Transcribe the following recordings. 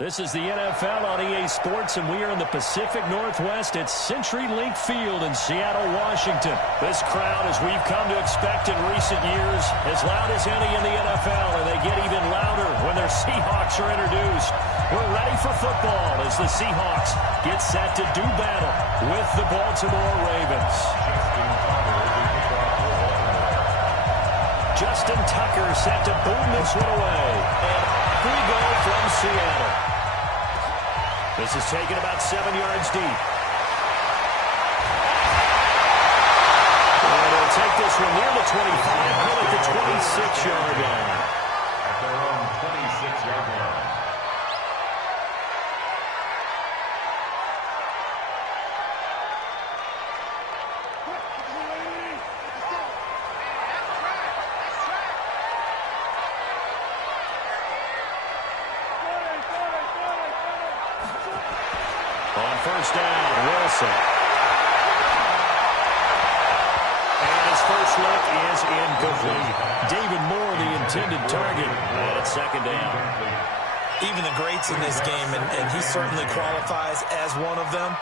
This is the NFL on EA Sports, and we are in the Pacific Northwest at CenturyLink Field in Seattle, Washington. This crowd, as we've come to expect in recent years, as loud as any in the NFL, and they get even louder when their Seahawks are introduced. We're ready for football as the Seahawks get set to do battle with the Baltimore Ravens. Justin Tucker set to boom this one away. And off we go from Seattle. This is taken about 7 yards deep. And they'll take this one near the 25, put at the 26-yard line. At their own 26-yard line. First down, Wilson. And his first look is incomplete. David Moore, the intended target. And it's second down. Even the greats in this game, and he certainly qualifies as one of them,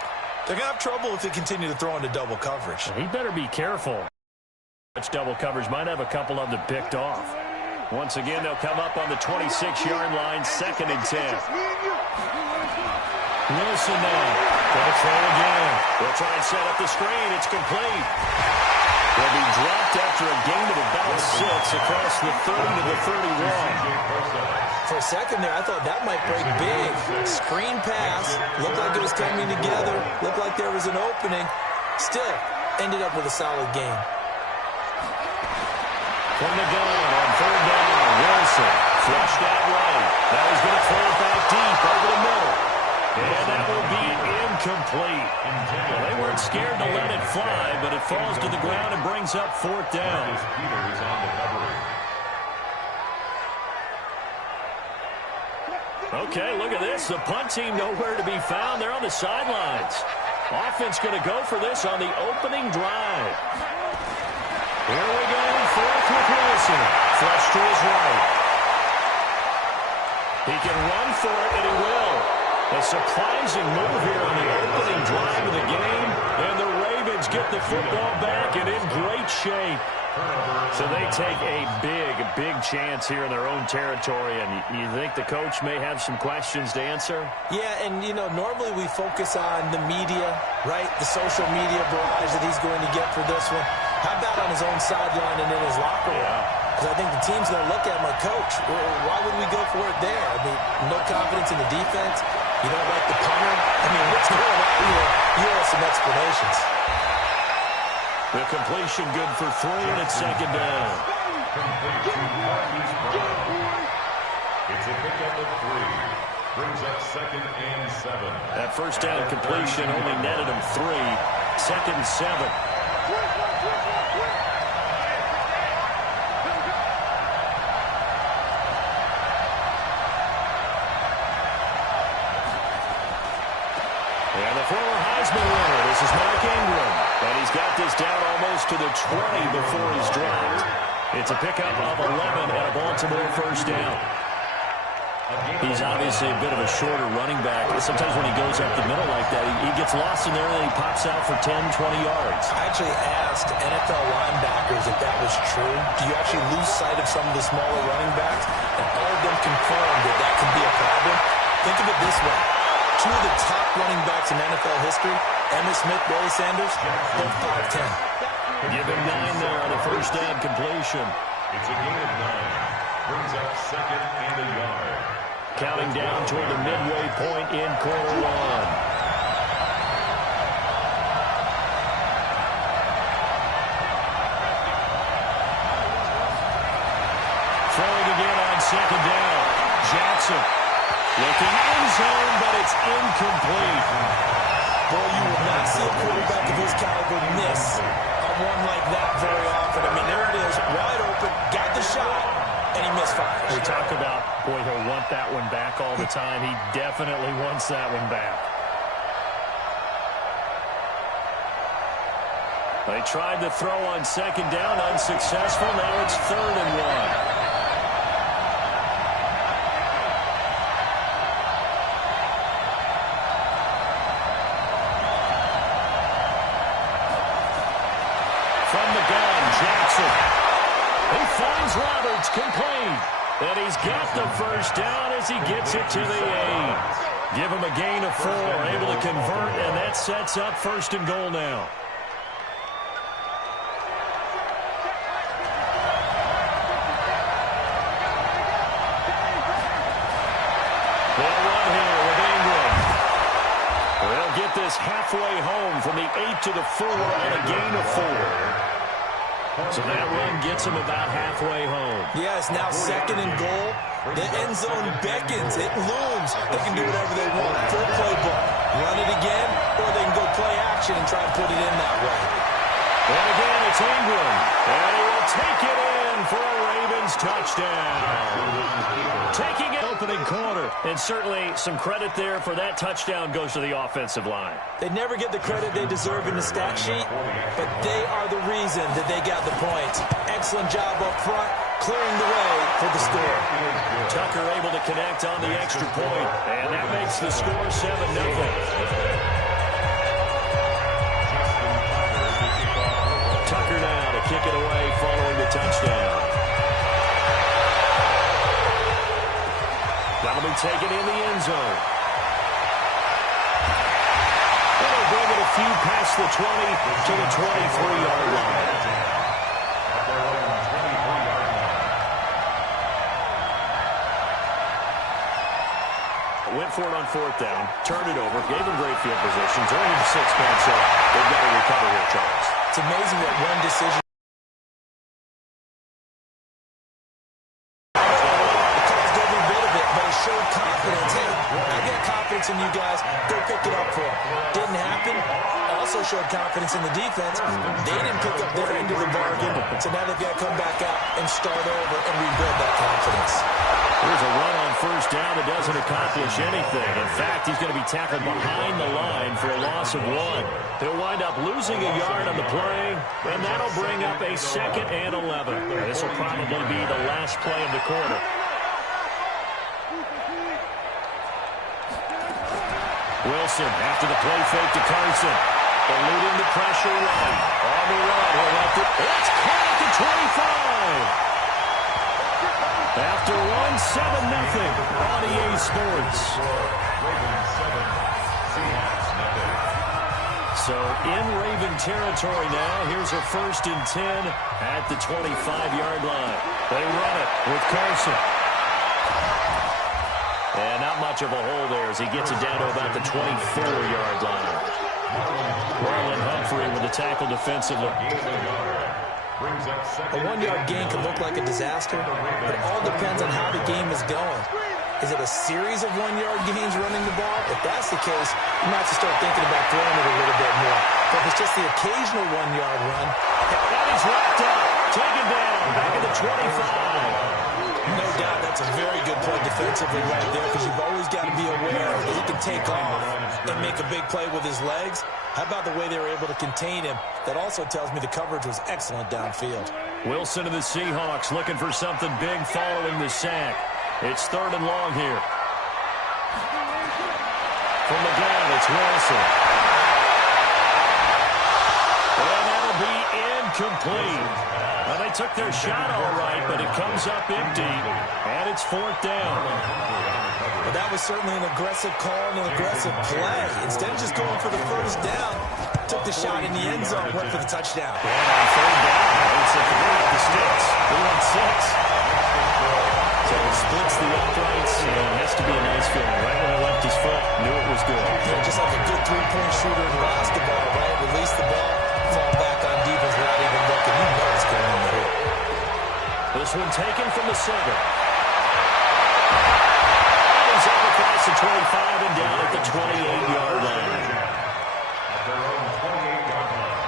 they're going to have trouble if they continue to throw into double coverage. He better be careful. Double coverage might have a couple of them picked off. Once again, they'll come up on the 26-yard line, 2nd and 10. Wilson now. Gonna throw again. They'll try and set up the screen. It's complete. They'll be dropped after a gain of about 6 across the 30 to the 31. For a second there, I thought that might break big. Screen pass. Looked like it was coming together. Looked like there was an opening. Still, ended up with a solid gain. From the gun on 3rd down, Wilson flushed out right. Now he's going to throw it back deep over the middle. And that will be incomplete. Well, they weren't scared to let it fly, but it falls to the ground and brings up 4th down. Okay, look at this. The punt team nowhere to be found. They're on the sidelines. Offense going to go for this on the opening drive. Here we go, 4th with Wilson. Flush to his right. He can run for it, and he will. A surprising move here on the opening drive of the game, and the Ravens get the football back and in great shape. So they take a big chance here in their own territory, and you think the coach may have some questions to answer? Yeah, and, you know, normally we focus on the media, right, the social media barrage that he's going to get for this one. How about on his own sideline and in his locker room? Because I think the team's going to look at him like, Coach, why would we go for it there? I mean, no confidence in the defense. You don't like the punter? I mean, what's going on here? You have some explanations. The completion good for 3, and it's 2nd down. It's a pickup of 3. Brings up 2nd and 7. That first down completion only netted him 3. 2nd and 7. And the former Heisman winner, this is Mark Ingram. And he's got this down almost to the 20 before he's dropped. It's a pickup of 11 and a Baltimore first down. He's obviously a bit of a shorter running back. Sometimes when he goes up the middle like that, he gets lost in there and then he pops out for 10, 20 yards. I actually asked NFL linebackers if that was true. Do you actually lose sight of some of the smaller running backs? And all of them confirmed that that can be a problem. Think of it this way. 2 of the top running backs in NFL history, Emmitt Smith, Barry Sanders, both 5'10". Give him 9 there on the first down completion. It's a gain of 9. Brings up 2nd and a yard. Counting down toward the midway point in quarter 1. Throwing again on 2nd down. Jackson looking in zone, but it's incomplete. Boy, you will not see a quarterback of his caliber miss a one like that very often. I mean, there it is, wide open, got the shot, and he misfires. We talk about, boy, he'll want that one back all the time. He definitely wants that one back. They tried to throw on 2nd down, unsuccessful. Now it's 3rd and 1. From the gun, Jackson. He finds Roberts complete. And he's got the first down as he gets it to the 8. Give him a gain of 4, able to convert, and that sets up 1st and goal now. They'll run here with Ingram. They'll get this halfway home from the 8 to the 4 on a gain of 4. So that run gets him about halfway home. Yeah, it's now 2nd and goal. The end zone beckons. It looms. They can do whatever they want. Full playbook. Run it again, or they can go play action and try to put it in that way. And again, it's Ingram. And he will take it in for a Ravens touchdown. Taking it opening quarter. And certainly some credit there for that touchdown goes to the offensive line. They never get the credit they deserve in the stat sheet, but they are the reason that they got the points. Excellent job up front, clearing the way for the score. Tucker able to connect on the extra point, and that makes the score 7-0. Tucker now to kick it away following the touchdown. That'll be taken in the end zone. It'll bring it a few past the 20 to the 23-yard line. Went for it on 4th down, turned it over, gave him great field position, turned into 6-man set. They've got to recover here, Charles. It's amazing that one decision. It caused every bit of it, but it showed confidence. Hey, I got confidence in you guys. Go pick it up for them. Didn't happen. Also showed confidence in the defense. They didn't pick up their end of the bargain, so now they've got to come back out and start over and rebuild that confidence. Here's a run on 1st down that doesn't accomplish anything. In fact, he's going to be tackled behind the line for a loss of 1. He'll wind up losing a yard on the play, and that'll bring up a 2nd and 11. This will probably be the last play of the quarter. Wilson after the play fake to Carson. Eluding the pressure right. On the run, he'll left it. It's caught at the 25. After 1-7-0 on EA Sports. So in Raven territory now. Here's a 1st and 10 at the 25-yard line. They run it with Carson. And not much of a hole there as he gets it down to about the 24-yard line. Marlon Humphrey with the tackle defensively. A 1-yard gain can look like a disaster, but it all depends on how the game is going. Is it a series of 1-yard gains running the ball? If that's the case, you might have to start thinking about throwing it a little bit more. But if it's just the occasional 1-yard run, that is wrapped up, taken down, back at the 25. No doubt that's a very good play defensively right there, because you've always got to be aware that he can take off and make a big play with his legs. How about the way they were able to contain him? That also tells me the coverage was excellent downfield. Wilson of the Seahawks looking for something big following the sack. It's 3rd and long here. From the gun, it's Wilson. And that'll be incomplete. Well, they took their shot all right, but it comes up empty, and it's 4th down. Well, that was certainly an aggressive call and an aggressive play. Instead of just going for the 1st down, took the shot in the end zone, went for the touchdown. And on 3rd down, it's at the sticks. They went 6. So it splits the uprights, and it has to be a nice feeling. Right when he left his foot, knew it was good. Yeah, just like a good 3-point shooter in basketball, right? Release the ball, fall back on defense without even looking. You know it's going in the hoop. This one taken from the 7. He's up across the 25 and down at the 28-yard line. At their own 28-yard line.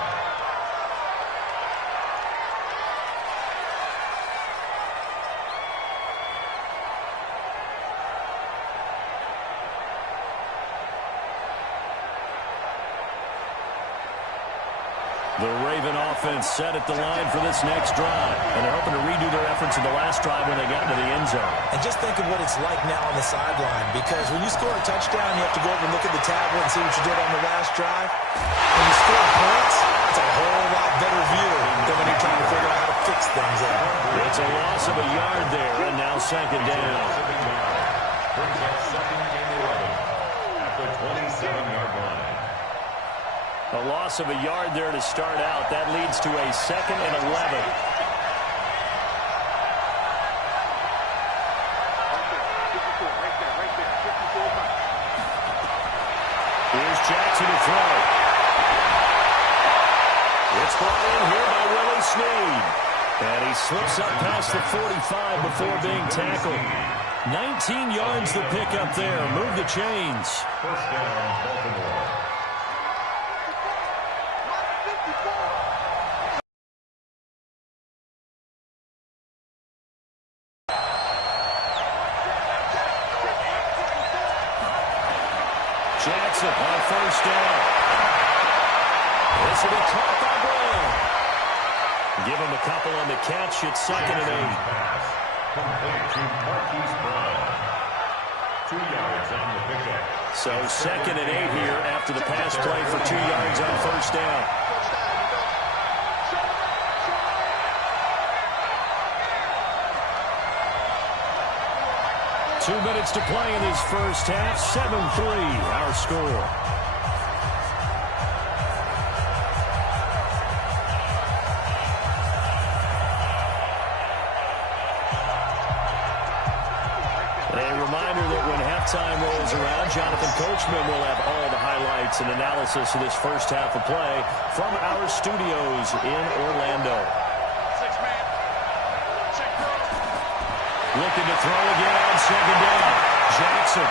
The Raven offense set at the line for this next drive. And they're hoping to redo their efforts in the last drive when they got into the end zone. And just think of what it's like now on the sideline. Because when you score a touchdown, you have to go over and look at the tablet and see what you did on the last drive. When you score points, it's a whole lot better view than when you're trying to figure out how to fix things up. It's a loss of a yard there, and now second down. Brings up second and 11 at the 27-yard line. A loss of a yard there to start out. That leads to a second and 11. Here's Jackson to throw. It's brought in here by Willie Snead. And he slips up past the 45 before being tackled. 19 yards to pick up there. Move the chains. First down, Baltimore. Jackson on first down. This will be caught by Brown. Give him a couple on the catch. It's second and 8. Pass complete to Marquise Brown. 2 yards on the pickup. So second and 8 here after the pass play for 2 yards on first down. Two minutes to play in this first half. 7-3 our score. A reminder that when halftime rolls around, Jonathan Coachman will have all the highlights and analysis of this first half of play from our studios in Orlando. Looking to throw again on second down. Jackson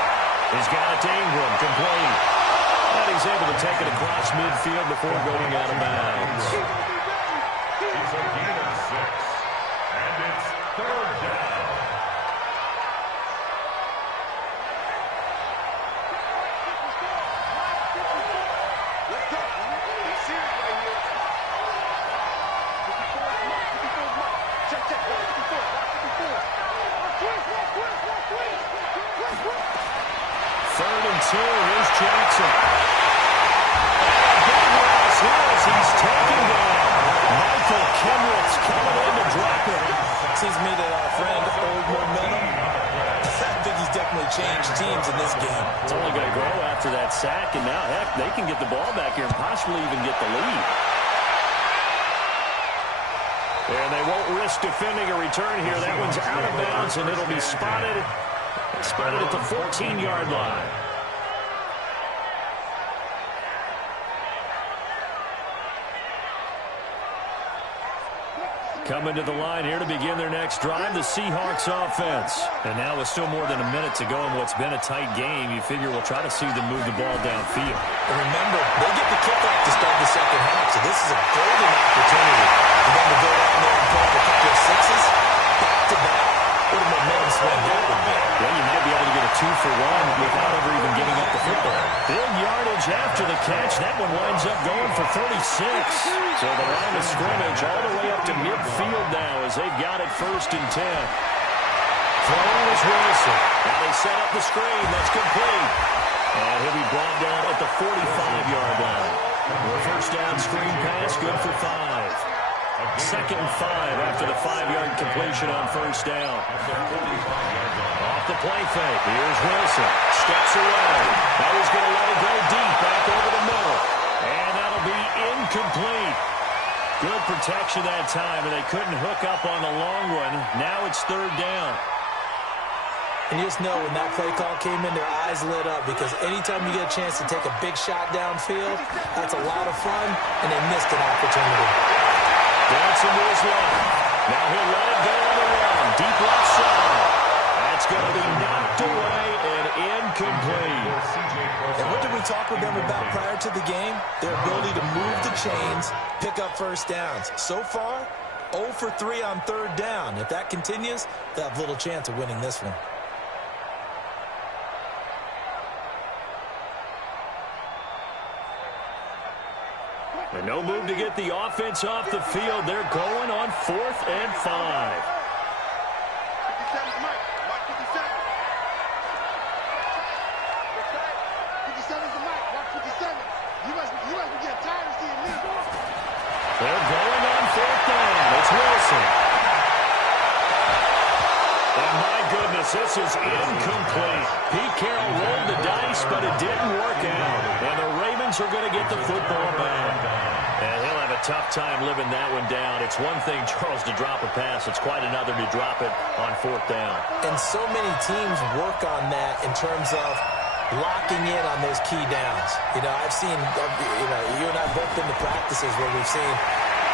has got it to Ingram, complete. And he's able to take it across midfield before going out of bounds. It's a gain of 6. And it's third down. Third and 2, here's Jackson. He's taken down. Michael Kendrick's coming in to drop it. Seems to me that our friend, old momentum, I think he's definitely changed teams in this game. It's only going to grow after that sack, and now, heck, they can get the ball back here and possibly even get the lead. And they won't risk defending a return here. That one's out of bounds, and it'll be spotted at the 14-yard line. Coming to the line here to begin their next drive, the Seahawks offense. And now with still more than a minute to go in what's been a tight game, you figure we'll try to see them move the ball downfield. And remember, they get the kickoff to start the second half, so this is a golden opportunity for them to go down there and put up a couple of sixes, back-to-back. What a momentum swing that would be. Well, you might be able to get a 2-for-1 without ever even giving up the football. Big yardage after the catch. That one winds up going for 36. So the line of scrimmage all the way up to midfield now as they've got it first and 10. Throwing is Wilson. Now they set up the screen. That's complete. And he'll be brought down at the 45-yard line. First down screen pass, good for 5. Second and 5 after the 5-yard completion on first down. Off the play fake. Here's Wilson. Steps away. Now he's going to let it go deep back over the middle. And that'll be incomplete. Good protection that time, and they couldn't hook up on the long one. Now it's third down. And you just know when that play call came in, their eyes lit up because anytime you get a chance to take a big shot downfield, that's a lot of fun, and they missed an opportunity. Dancing to his left. Now he'll let it go on the run. Deep left side. That's going to be knocked away and incomplete. And what did we talk with them about prior to the game? Their ability to move the chains, pick up first downs. So far, 0 for 3 on third down. If that continues, they'll have little chance of winning this one. And no move to get the offense off the field. They're going on 4th and 5. They're going on 4th down. It's Wilson. And my goodness, this is incomplete. Pete Carroll rolled the dice, but it didn't work out. And the Ravens are going to get the football back. And he'll have a tough time living that one down. It's one thing, Charles, to drop a pass. It's quite another to drop it on 4th down. And so many teams work on that in terms of locking in on those key downs. You know, I've seen, you and I both been to practices where we've seen,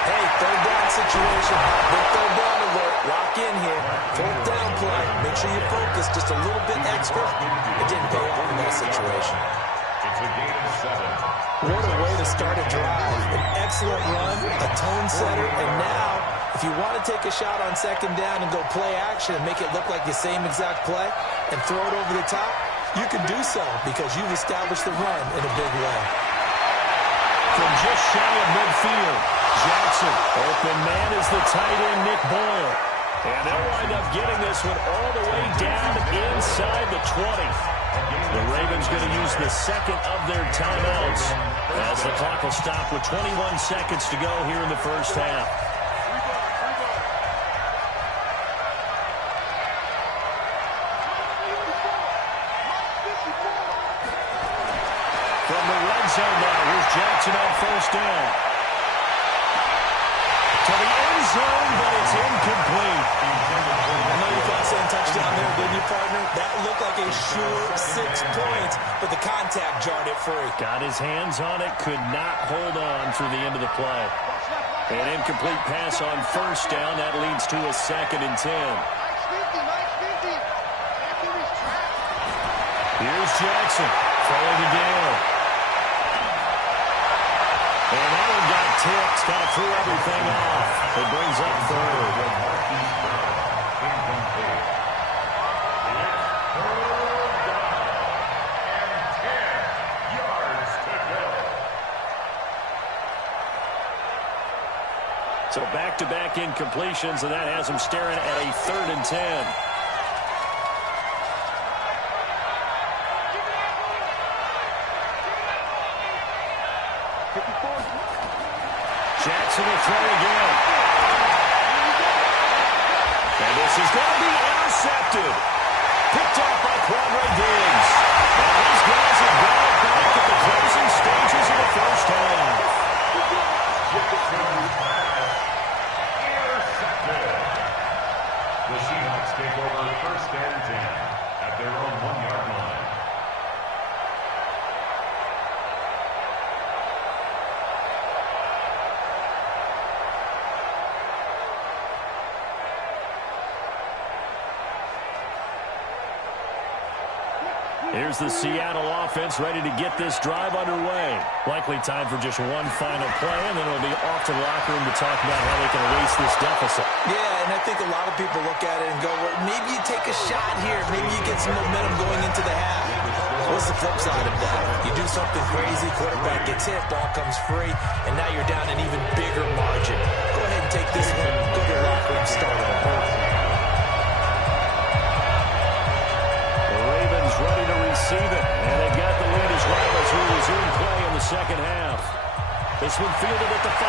hey, 3rd down situation, big 3rd down alert, lock in here, 4th down play, make sure you focus just a little bit extra. It didn't pay off in that situation. It's a gain of 7. What a way to start a drive. An excellent run, a tone setter, and now, if you want to take a shot on 2nd down and go play action and make it look like the same exact play and throw it over the top, you can do so because you've established the run in a big way. From just shy of midfield, Jackson, open man is the tight end, Nick Boyle. And they'll wind up getting this one all the way down inside the 20. The Ravens going to use the 2nd of their timeouts as the clock will stop with 21 seconds to go here in the first half. From the red zone now, here's Jackson on 1st down. To the end zone, but it's incomplete. I know you thought saying touchdown there, didn't you, partner? That looked like a sure 6 points, but the contact jarred it free. Got his hands on it, could not hold on through the end of the play. An incomplete pass on 1st down. That leads to a 2nd and 10. Here's Jackson, throwing again. And that one got tipped, kind of threw everything off. It brings up 3rd. So back-to-back incompletions, and that has him staring at a 3rd and 10. Jackson will throw again. And this is going to be intercepted. Picked off by Quadre Diggs. And these guys have got it back at the closing stages of the first half. Intercepted. The Seahawks take over 1st and 10 at their own 1-yard line. Here's the Seattle offense ready to get this drive underway. Likely time for just one final play, and then it'll be off to the locker room to talk about how they can erase this deficit. Yeah, and I think a lot of people look at it and go, well, maybe you take a shot here. Maybe you get some momentum going into the half. What's the flip side of that? You do something crazy, quarterback gets hit, ball comes free, and now you're down an even bigger margin. Go ahead and take this one, go to the locker room, start over. Ready to receive it, and they've got the lead as well as we resume play in the 2nd half. This one fielded at the 5.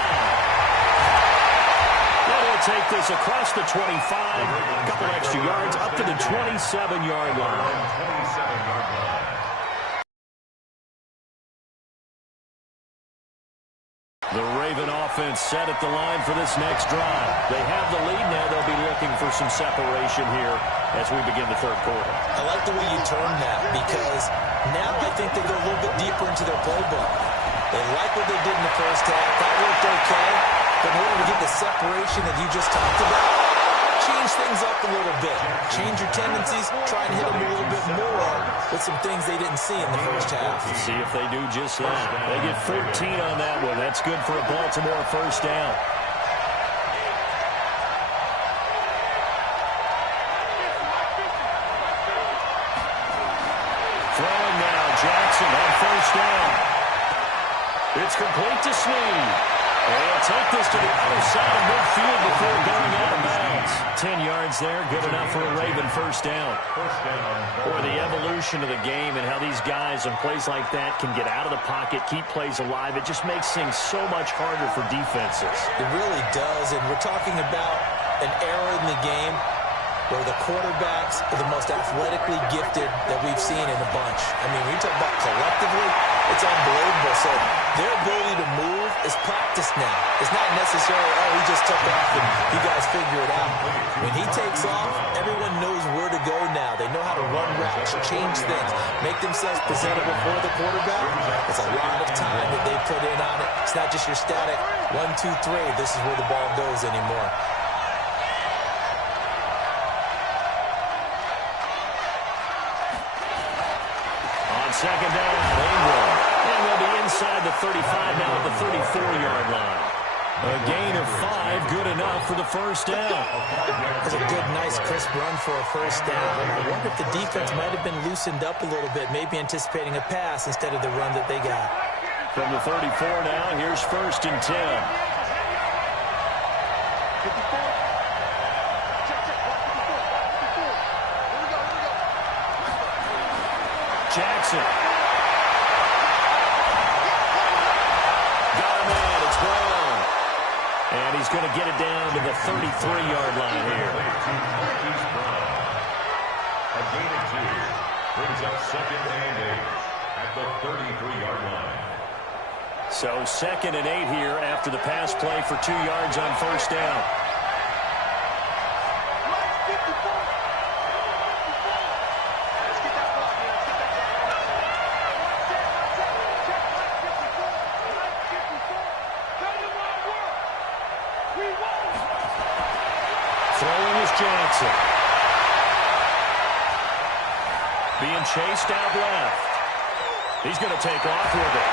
And he'll take this across the 25, a couple extra yards up to the 27-yard line. 27-yard line. The Raven offense set at the line for this next drive. They have the lead now. They'll be looking for some separation here as we begin the 3rd quarter. I like the way you term that because now I think they go a little bit deeper into their playbook. They like what they did in the first half. That worked okay. But in order to get the separation that you just talked about, change things up a little bit. Change your tendencies. Try and hit them a little bit more with some things they didn't see in the first half. See if they do just that. They get 14 on that one. That's good for a Baltimore 1st down. Throwing now, Jackson on 1st down. It's complete to Snead. And he'll take this to the other side of midfield before going out of bounds. 10 yards there, good enough for a Raven first down. Boy, the evolution of the game and how these guys in plays like that can get out of the pocket, keep plays alive, it just makes things so much harder for defenses. It really does, and we're talking about an era in the game where the quarterbacks are the most athletically gifted that we've seen in a bunch. I mean, when you talk about collectively, it's unbelievable. So their ability to move is practiced now. It's not necessarily, oh, he just took off and you guys figure it out. When he takes off, everyone knows where to go now. They know how to run routes, change things, make themselves presentable for the quarterback. It's a lot of time that they put in on it. It's not just your static 1, 2, 3. This is where the ball goes anymore. Second down, Ingram. And they'll be inside the 35 now at the 34-yard line. A gain of 5, good enough for the first down. That's a good, nice, crisp run for a first down. And I wonder if the defense might have been loosened up a little bit, maybe anticipating a pass instead of the run that they got. From the 34 now, here's first and 10. Jackson. Got him in. It's Brown. And he's going to get it down to the 33-yard line here. A gain of 2 brings up second and 8 at the 33-yard line. So second and 8 here after the pass play for 2 yards on first down. Throwing is Jackson. Being chased out left. He's going to take off with it.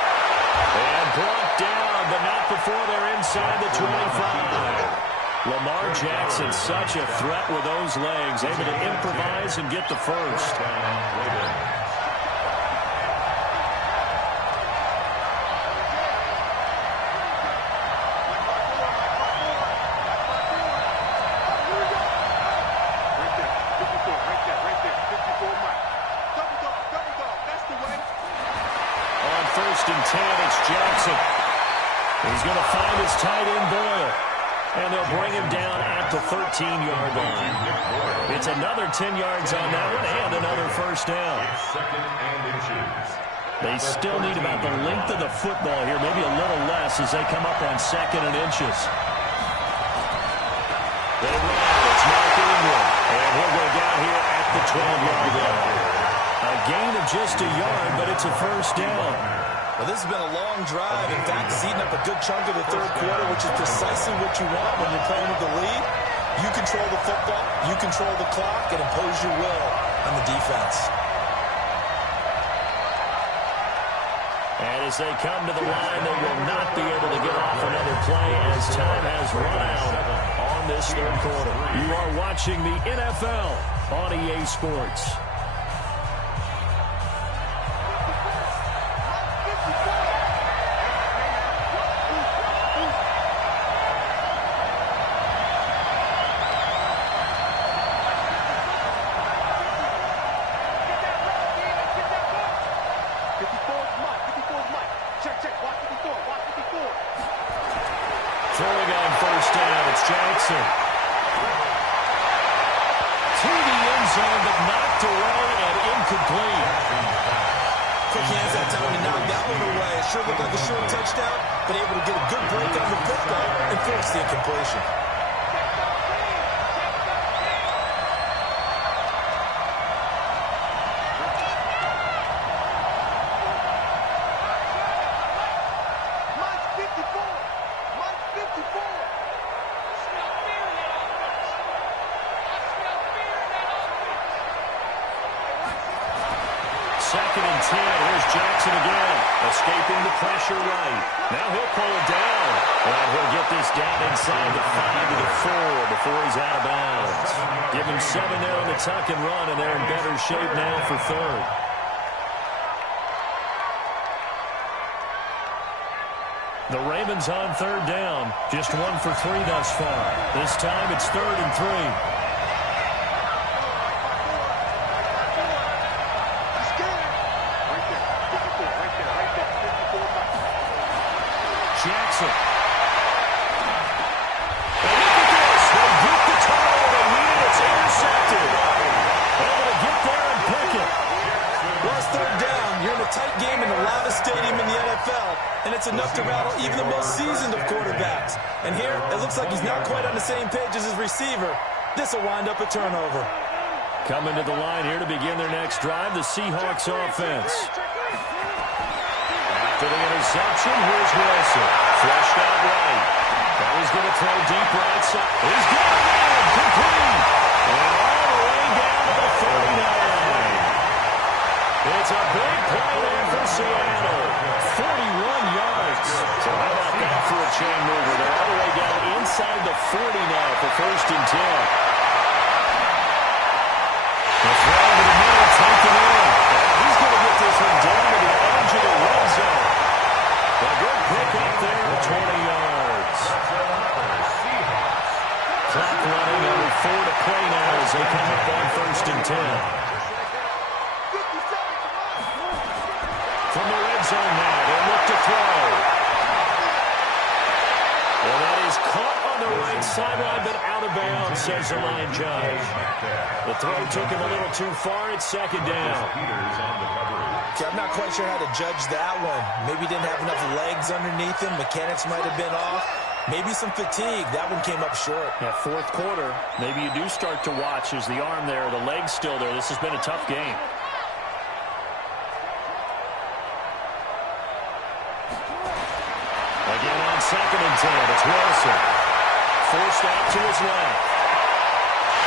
And brought down, but not before they're inside the 25. Lamar Jackson, such a threat with those legs, able to improvise and get the first. First and 10, it's Jackson. He's going to find his tight end, Boyle. And they'll bring him down at the 13-yard line. It's another 10 yards on that one and another first down. They still need about the length of the football here, maybe a little less as they come up on second and inches. They run. It's Mark Ingram. And he'll go down here at the 12-yard line. A gain of just a yard, but it's a first down. Well, this has been a long drive. In fact, it's eaten up a good chunk of the third quarter, which is precisely what you want when you're playing with the lead. You control the football, you control the clock, and impose your will on the defense. And as they come to the line, they will not be able to get off another play as time has run out on this third quarter. You are watching the NFL on EA Sports. Throwing on first down, it's Jackson. To the end zone, but knocked away and incomplete. Quick hands that time to knock that one away. It sure looked like a short touchdown, but able to get a good break on the football and force the incompletion. Second and 10. Here's Jackson again. Escaping the pressure right. Now he'll pull it down. And he'll get this down inside the 5 to the 4 before he's out of bounds. Give him 7 there on the tuck and run, and they're in better shape now for third. The Ravens on third down. Just 1 for 3 thus far. This time it's 3rd and 3. Jackson. And look at this. They get the turnover they needed. It's intercepted. Able to get there and pick it. Well, it's 3rd down. You're in a tight game in the loudest stadium in the NFL, and it's enough to rattle even the most seasoned of quarterbacks. And here, it looks like he's not quite on the same page as his receiver. This will wind up a turnover. Coming to the line here to begin their next drive, the Seahawks offense. After the interception, here's Wilson. Flushed out right. Now he's going to throw deep right side. He's got it in. Complete. And all the way down to the 39. It's a big play there for Seattle. 41 yards. So how about that for a chain mover? They're all the way down inside the 40 now for 1st and 10. The throw to the middle, taken in. He's going to get this one down to the edge of the red zone. A good pick up there, 20 yards. Clock running, under 4 to play now as they come up on 1st and 10. From the red zone now, they'll look to throw. Well, that is caught on the right sideline, but out of bounds, says the line judge. The throw took him a little too far. It's 2nd down. Okay, I'm not quite sure how to judge that one. Maybe he didn't have enough legs underneath him. Mechanics might have been off. Maybe some fatigue. That one came up short. Yeah, 4th quarter, maybe you do start to watch. Is the arm there, the leg's still there? This has been a tough game. Again on 2nd and 10, it's Wilson. Forced out to his left.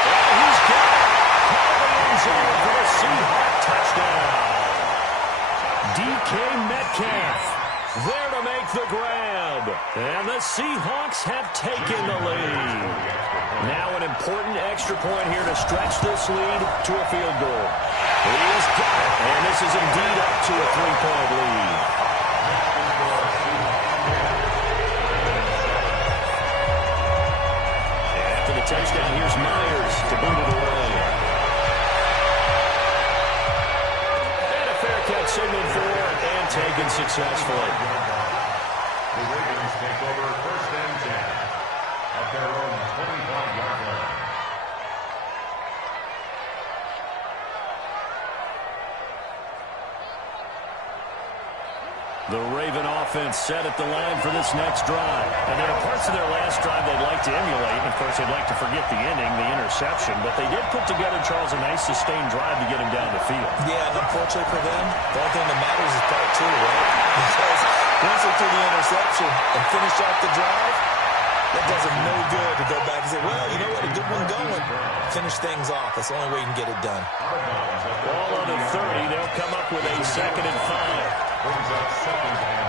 And he's got it. Caught in the end zone for the Seahawks touchdown. DK Metcalf there to make the grab. And the Seahawks have taken the lead. Now an important extra point here to stretch this lead to a field goal. He's got it. And this is indeed up to a 3-point lead. Touchdown, here's Myers to boot it away. And a fair catch signaled for and taken successfully. The Ravens take over 1st and 10 at their own 25-yard line. The Raven offense set at the line for this next drive. And there are parts of their last drive they'd like to emulate. And, of course, they'd like to forget the ending, the interception. But they did put together, Charles, a nice sustained drive to get him down the field. Yeah, and unfortunately for them, the only thing that matters is part 2, right? Because once they threw the interception and finish off the drive, that does them no good to go back and say, well, you know what, a good one going. Finish things off. That's the only way you can get it done. Ball on the 30. They'll come up with a 2nd and 5. Brings up 2nd and 5.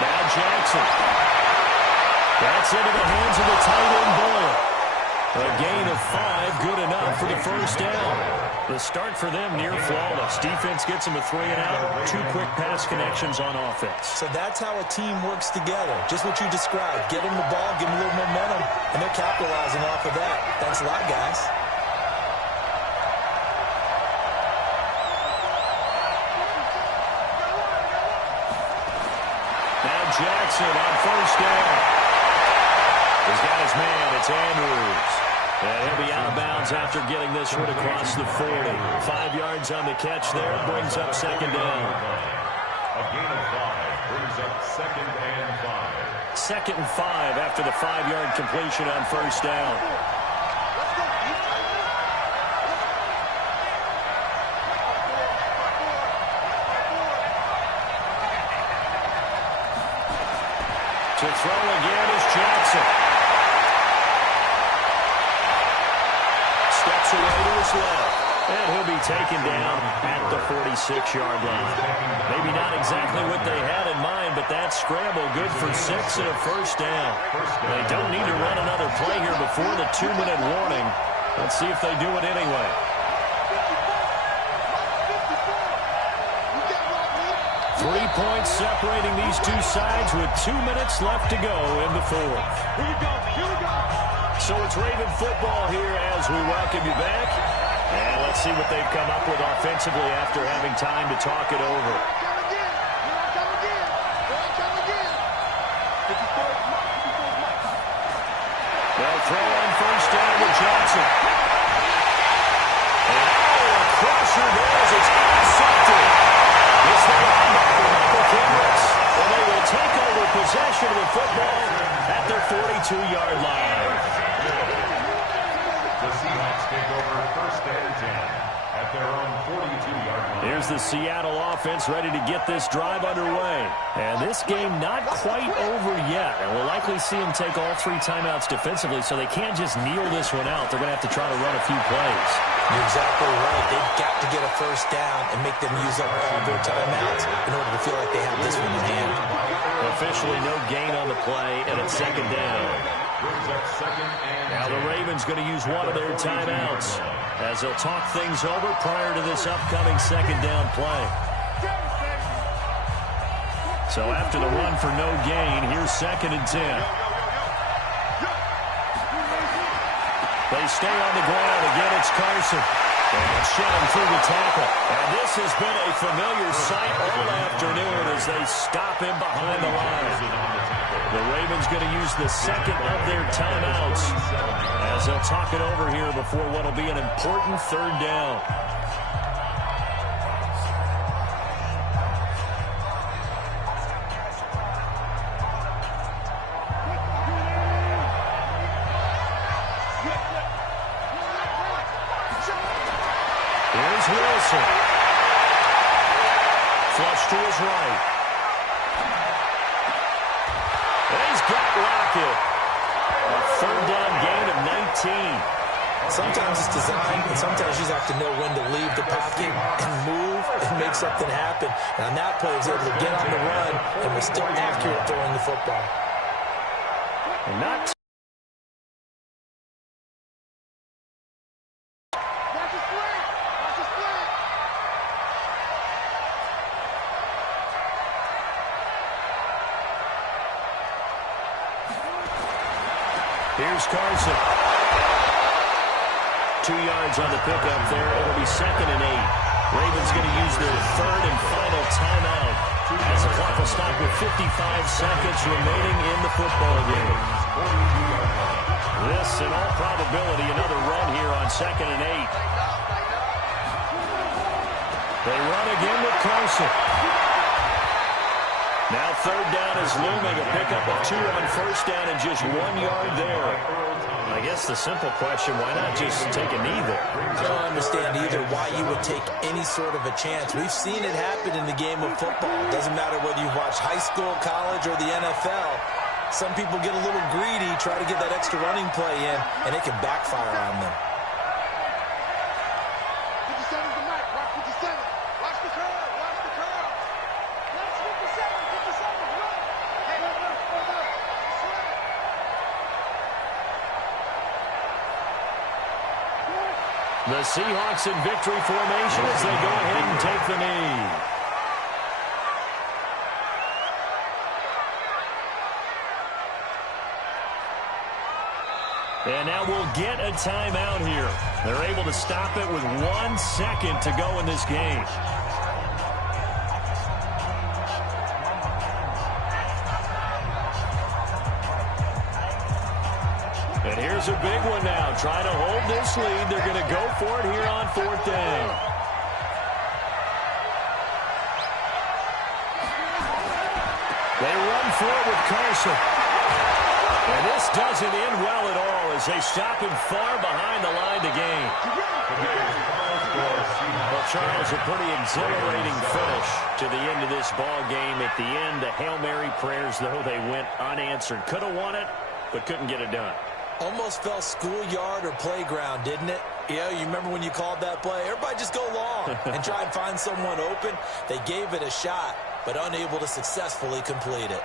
Now Jackson. That's into the hands of the tight end Boyle. A gain of 5, good enough for the 1st down. The start for them near flawless. Defense gets them a 3-and-out. 2 quick pass connections on offense. So that's how a team works together. Just what you described. Get them the ball, give them a little momentum, and they're capitalizing off of that. Thanks a lot, guys. Now Jackson on 1st down. He's got his man. It's Andrews. And he'll be out of bounds after getting this one across the 40. 5 yards on the catch there. Brings up 2nd down. A gain of 5 brings up 2nd and 5. 2nd and 5 after the 5-yard completion on 1st down. To throw again is Jackson. Steps away to his left. And he'll be taken down at the 46-yard line. Maybe not exactly what they had in mind, but that scramble good for 6 and a 1st down. They don't need to run another play here before the 2-minute warning. Let's see if they do it anyway. 3 points separating these two sides with 2 minutes left to go in the fourth. So it's Raven football here as we welcome you back. And let's see what they've come up with offensively after having time to talk it over. They'll throw on first down to Johnson. And a crusher there as it's intercepted. It's the linebacker, Michael Kendricks. And they will take over possession of the football at their 42-yard line. The Seahawks take over first and 10 at their own 42-yard line. Here's the Seattle offense ready to get this drive underway. And this game not quite over yet. And we'll likely see them take all 3 timeouts defensively, so they can't just kneel this one out. They're going to have to try to run a few plays. You're exactly right. They've got to get a first down and make them use up all their timeouts in order to feel like they have this one in hand. Officially no gain on the play, and it's second down. Now the Ravens going to use one of their timeouts as they'll talk things over prior to this upcoming second down play. So after the run for no gain, here's second and 10. They stay on the ground. Again, it's Carson. And shoving through the tackle. And this has been a familiar sight all afternoon as they stop him behind the line. The Ravens going to use the second of their timeouts as they'll talk it over here before what will be an important third down. Here's Wilson. Flush to his right. And he's got Lockett. A third down gain of 19. Sometimes it's design, and sometimes you just have to know when to leave the pocket and move and make something happen. And on that play, he was able to get on the run and was still accurate throwing the football. And not Here's Carson. 2 yards on the pickup there. It'll be second and 8. Ravens going to use their third and final timeout as the clock will stop with 55 seconds remaining in the football game. This, in all probability, another run here on second and 8. They run again with Carson. Now third down is looming, a pickup of 2 on first down and just 1 yard there. I guess the simple question, why not just take a knee there? I don't understand either why you would take any sort of a chance. We've seen it happen in the game of football. It doesn't matter whether you watch high school, college, or the NFL. Some people get a little greedy, try to get that extra running play in, and it can backfire on them. The Seahawks in victory formation as they go ahead and take the knee. And now we'll get a timeout here. They're able to stop it with 1 second to go in this game. And here's a big one now. Trying to hold this lead. They're going to go for it here on fourth down. They run for it with Carson. And this doesn't end well at all as they stop him far behind the line to gain. Well, Charles, a pretty exhilarating finish to the end of this ball game. At the end, the Hail Mary prayers, though, they went unanswered. Could have won it, but couldn't get it done. Almost felt schoolyard or playground, didn't it? Yeah, you remember when you called that play? Everybody just go long and try and find someone open. They gave it a shot, but unable to successfully complete it.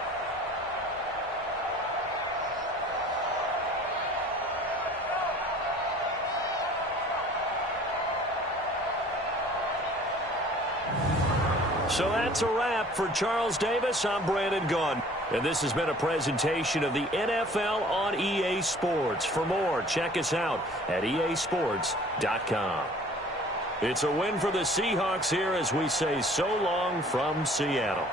So that's a wrap. For Charles Davis, I'm Brandon Gunn. And this has been a presentation of the NFL on EA Sports. For more, check us out at easports.com. It's a win for the Seahawks here as we say so long from Seattle.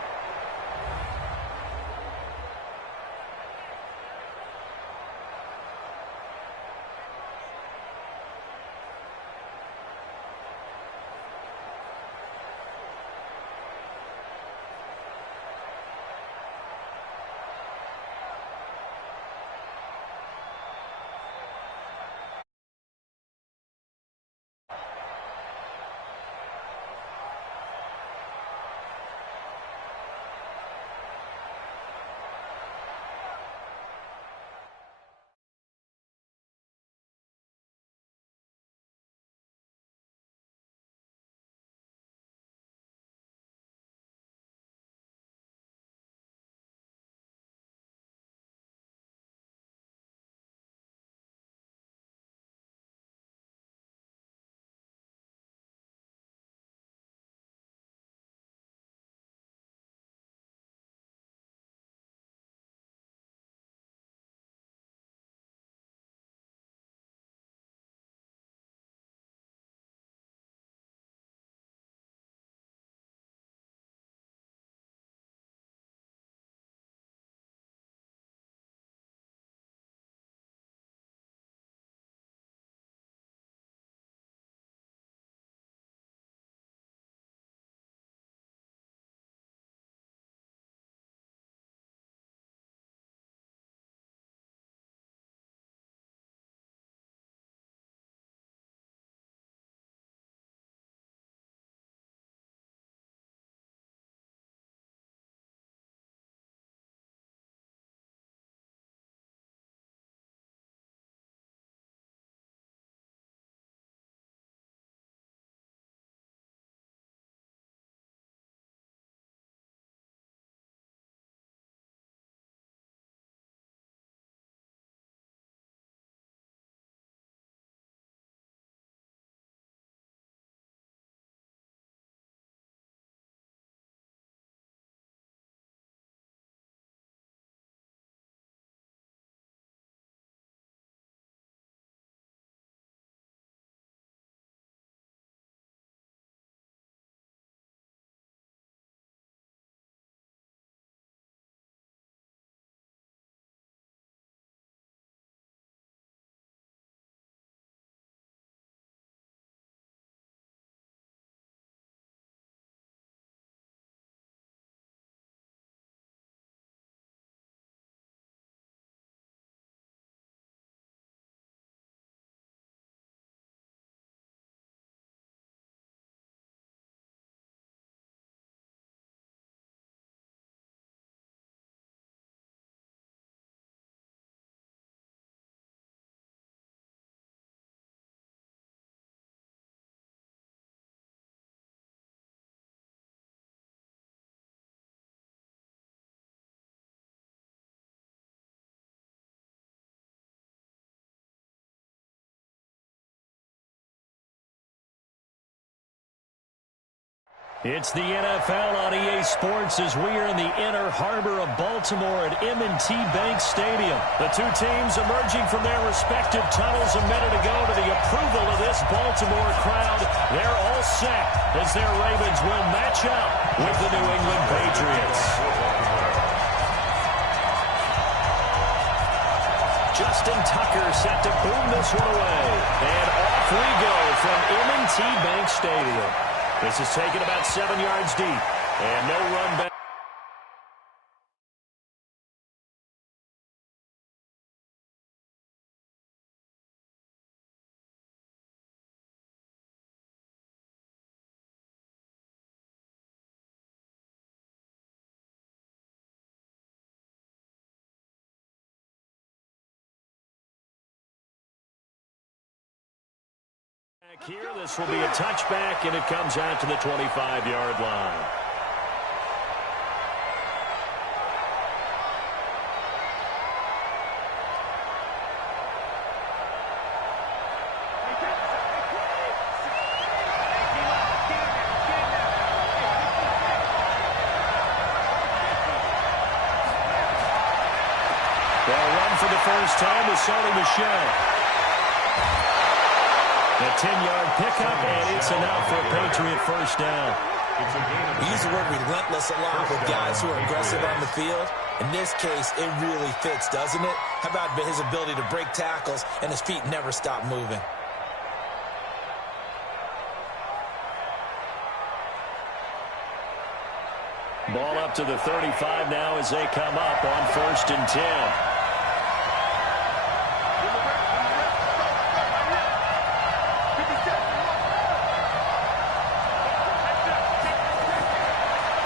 It's the NFL on EA Sports as we are in the inner harbor of Baltimore at M&T Bank Stadium. The two teams emerging from their respective tunnels a minute ago to the approval of this Baltimore crowd. They're all set as their Ravens will match up with the New England Patriots. Justin Tucker set to boom this one away. And off we go from M&T Bank Stadium. This is taken about 7 yards deep. And no run back. Here, this will be a touchback, and it comes out to the 25-yard line. this time with Sony Michel. A 10-yard pickup, and it's enough for a Patriot first down. We use the word relentless a lot with guys who are aggressive on the field. In this case, it really fits, doesn't it? How about his ability to break tackles and his feet never stop moving? Ball up to the 35 now as they come up on 1st and 10.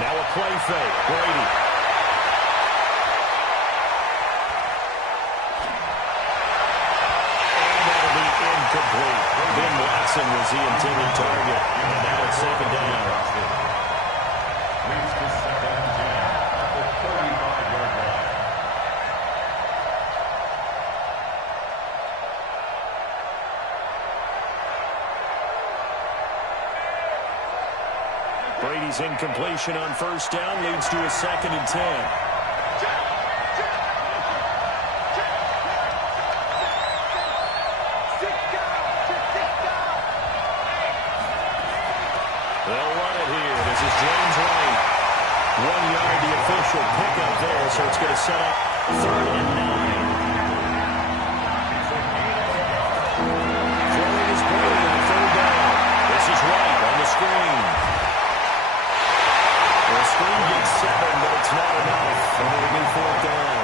Now a play fake. Brady. And that'll be incomplete. Ben Watson was the intended target. And now it's 2nd down. Leads to 2nd and 10 at the 35-yard line. Brady's incompletion on 1st down leads to a 2nd and 10. They'll run it here. This is James White. 1 yard, the official pickup there, so it's going to set up 3rd and 9. Throwing is Brady on 3rd down. This is White on the screen. The screen gets 7, but it's not enough. And it'll be 4th down.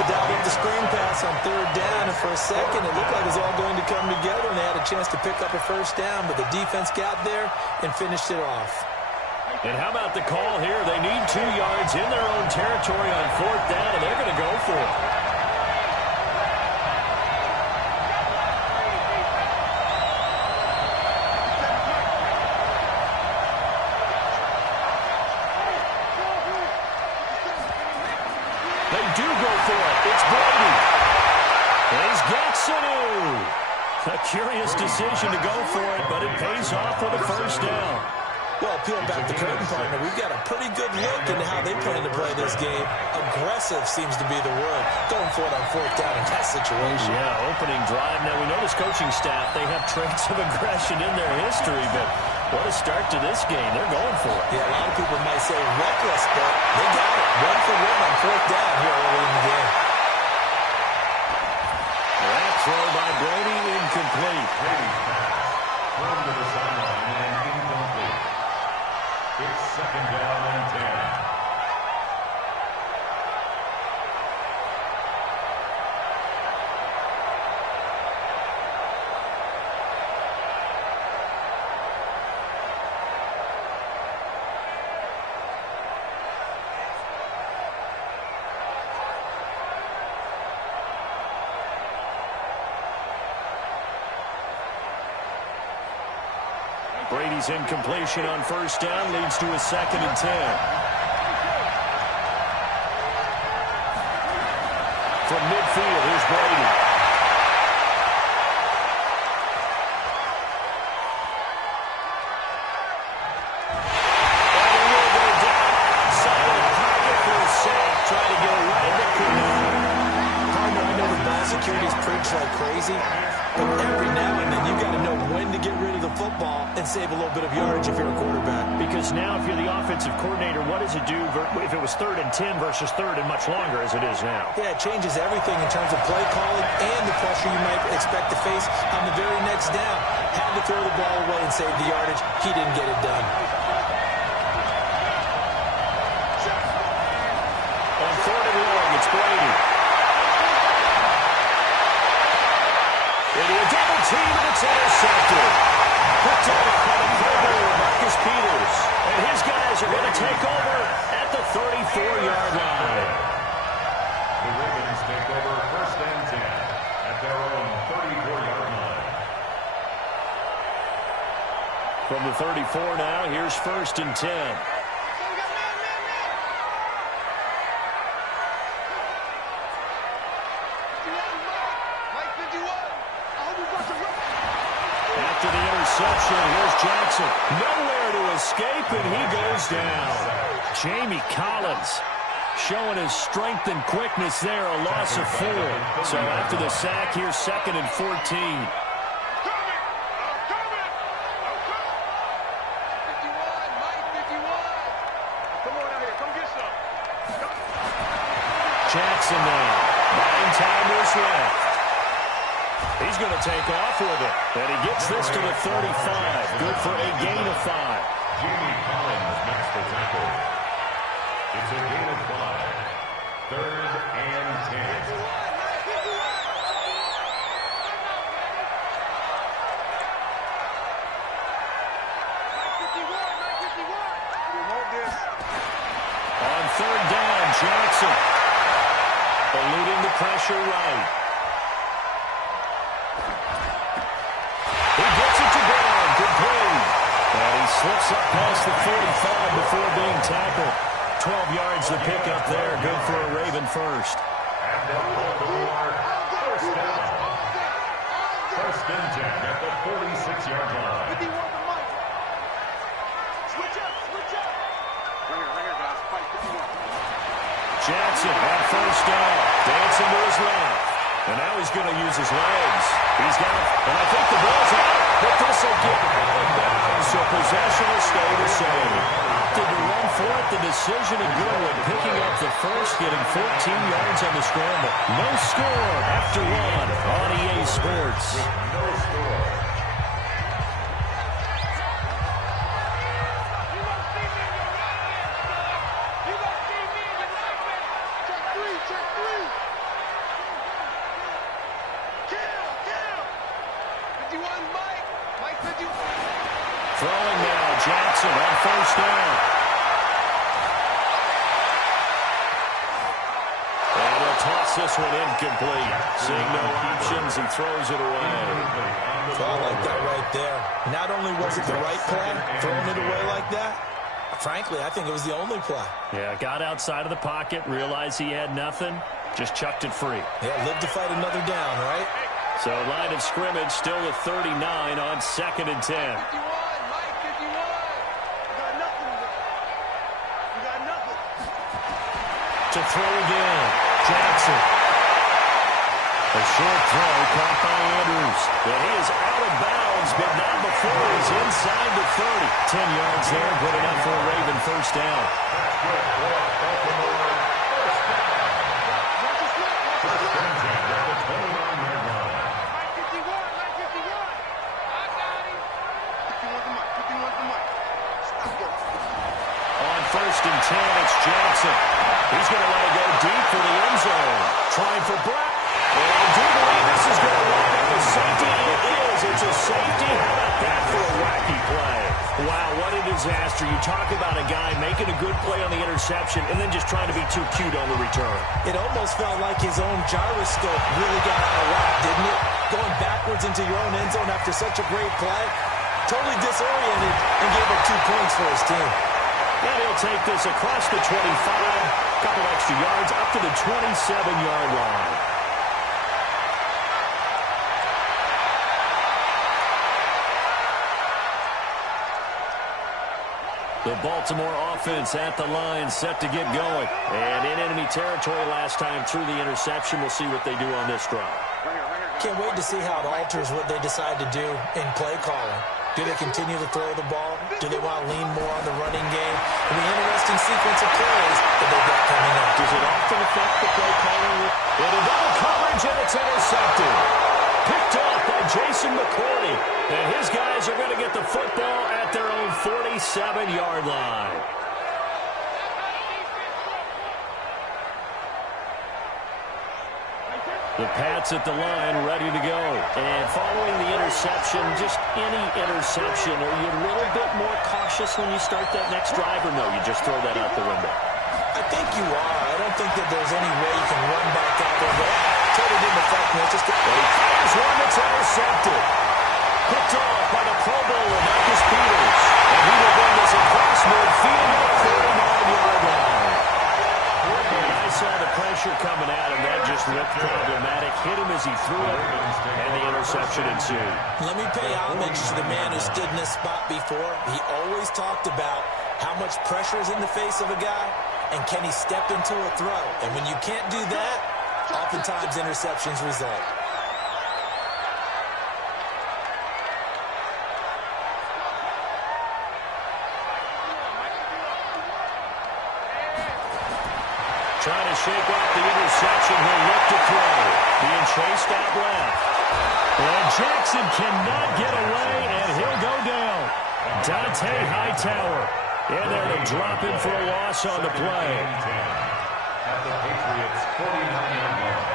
The dialed up the screen pass on 3rd down, and for a second it looked like it was all going to come together, and they had a chance to pick up a 1st down, but the defense got there and finished it off. And how about the call here? They need 2 yards in their own territory on 4th down, and they're going to go for it. They do go for it. It's Brady. He's got Sanu. A curious decision to go for it, but it pays off with a 1st down. Well, peeling back the curtain, partner, we've got a pretty good look into how they plan to play this game. Aggressive seems to be the word. Going for it on 4th down in that situation. Yeah, opening drive. Now, we know this coaching staff, they have traits of aggression in their history, but what a start to this game. They're going for it. Yeah, a lot of people might say reckless, but they got it. 1 for 1 on 4th down here early in the game. That throw by Brady, incomplete. Brady's pass thrown to the sideline and incomplete. It's 2nd down and 10. Brady's incompletion on 1st down leads to a 2nd and 10. From midfield, here's Brady. And he will go down outside of the pocket for a sack. Trying to get away, but couldn't. Partner, I know the ball security's preached like crazy, but every now and then you got to know when to get rid of the football and save a little bit of yardage if you're a quarterback. Because now if you're the offensive coordinator, what does it do if it was 3rd and 10 versus 3rd and much longer as it is now? Yeah, it changes everything in terms of play calling and the pressure you might expect to face on the very next down. Had to throw the ball away and save the yardage. He didn't get it done. On 3rd and long, it's Brady. Into a double team, and it's intercepted. Picked off by the quarterback, Marcus Peters. And his guys are going to take over at the 34-yard line. The Ravens take over 1st and 10 at their own 34-yard line. From the 34 now, here's 1st and 10. After the interception, here's Jackson. Nowhere to escape, and he goes down. Jamie Collins showing his strength and quickness there, a loss of 4. So after the sack here, 2nd and 14. Jackson now. 9-timers left. He's going to take off with it. And he gets this to the 35. Good for a gain of 5. Jamie Collins makes the tackle. It's a gain of 5. 3rd and 10. On 3rd down, Jackson. Eluding the pressure right. He gets it to Brown. Good play. And he slips up past the 45 before being tackled. 12 yards to pick up there. Good for a Raven first. And they'll go for 1st down. 1st and 10 at the 46-yard line. Jackson on 1st down. Dancing to his left. And now he's going to use his legs. He's got it. And I think the ball's out. But this will get out of bounds. So possession will stay the same. Did you run for it? The decision of Goodwin picking up the first, getting 14 yards on the scramble. No score after 1 on EA Sports. No score. Throwing now, Jackson on 1st down. And he'll toss this one incomplete. Seeing no options, he throws it away. I like that right there. Not only was it the right play, throwing it away like that, frankly, I think it was the only play. Yeah, got outside of the pocket, realized he had nothing, just chucked it free. Yeah, live to fight another down, right? So line of scrimmage still with 39 on 2nd and 10. To throw again, Jackson. A short throw caught by Andrews. And he is out of bounds, but not before he's inside the 30. 10 yards there, good enough for a Raven 1st down. On 1st and 10, it's Jackson. He's going to let it go deep for the end zone. Trying for Brown. And I do believe this is going to wind up a safety. It is. It's a safety. How about that for a wacky play? Wow, what a disaster. You talk about a guy making a good play on the interception and then just trying to be too cute on the return. It almost felt like his own gyroscope really got out of whack, didn't it? Going backwards into your own end zone after such a great play. Totally disoriented and gave up 2 points for his team. And he'll take this across the 25, couple extra yards, up to the 27-yard line. The Baltimore offense at the line, set to get going. And in enemy territory last time through the interception. We'll see what they do on this drive. Can't wait to see how it alters what they decide to do in play calling. Do they continue to throw the ball? Do they want to lean more on the running game? It'll be an interesting sequence of plays that they've got coming up. Does it often affect the play calling? With a double coverage, and it's intercepted. Picked off by Jason McCourty. And his guys are going to get the football at their own 47-yard line. The Pats at the line, ready to go. And following the interception, just any interception, are you a little bit more cautious when you start that next drive, or no, you just throw that out the window? I think you are. I don't think that there's any way you can run back out there, but totally didn't affect me. It's just There's one that's intercepted. Picked off by the Pro Bowler, Marcus Peters. And he will bring this across midfield to the 49-yard line. I saw the pressure coming at him. That just looked problematic. Hit him as he threw it, and the interception ensued. Let me pay homage to the man who stood in this spot before. He always talked about how much pressure is in the face of a guy, and can he step into a throw? And when you can't do that, oftentimes interceptions result. Trying to shake off the interception. He'll look to throw. Being chased out left. And Jackson cannot get away, and he'll go down. Dante Hightower in there to drop him for a loss on the play. At the Patriots' 49-yard line.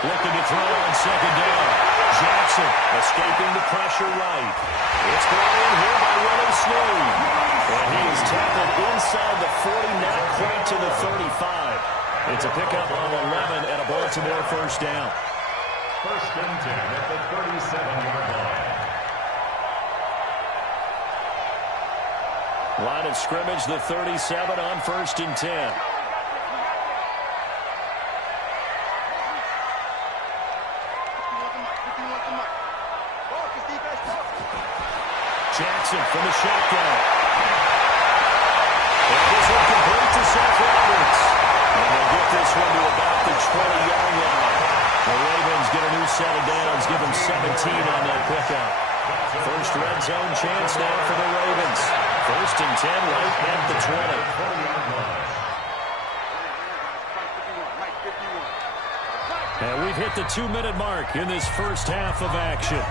Looking to throw on second down. Jackson escaping the pressure right. It's brought in here by Willie Snead. And he is tackled inside the 40, not quite to the 35. It's a pickup of 11 and a Baltimore first down. First and 10 at the 37-yard line. Line of scrimmage, the 37 on first and 10. Jackson from the shotgun. And this one complete to Seth Roberts. And they get this one to about the 20-yard line. The Ravens get a new set of downs, give them 17 on that pickup. First red zone chance now for the Ravens. First and 10 right at the 20. And we've hit the 2-minute mark in this first half of action.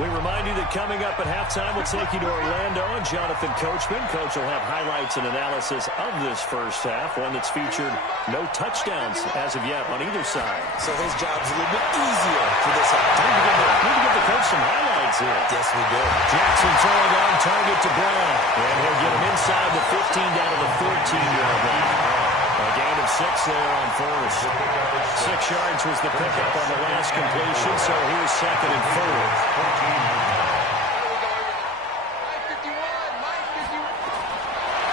We remind you that coming up at halftime, we'll take you to Orlando and Jonathan Coachman. Coach will have highlights and analysis of this first half, one that's featured no touchdowns as of yet on either side. So his job's a little bit easier for this halftime. Need to give the coach some highlights here. Yes, we do. Jackson throwing on target to Brown. And he'll get him inside the 15 down to the 14-yard line. A gain of 6 there on first. 6 yards was the pickup on the last completion, so here's second and 4.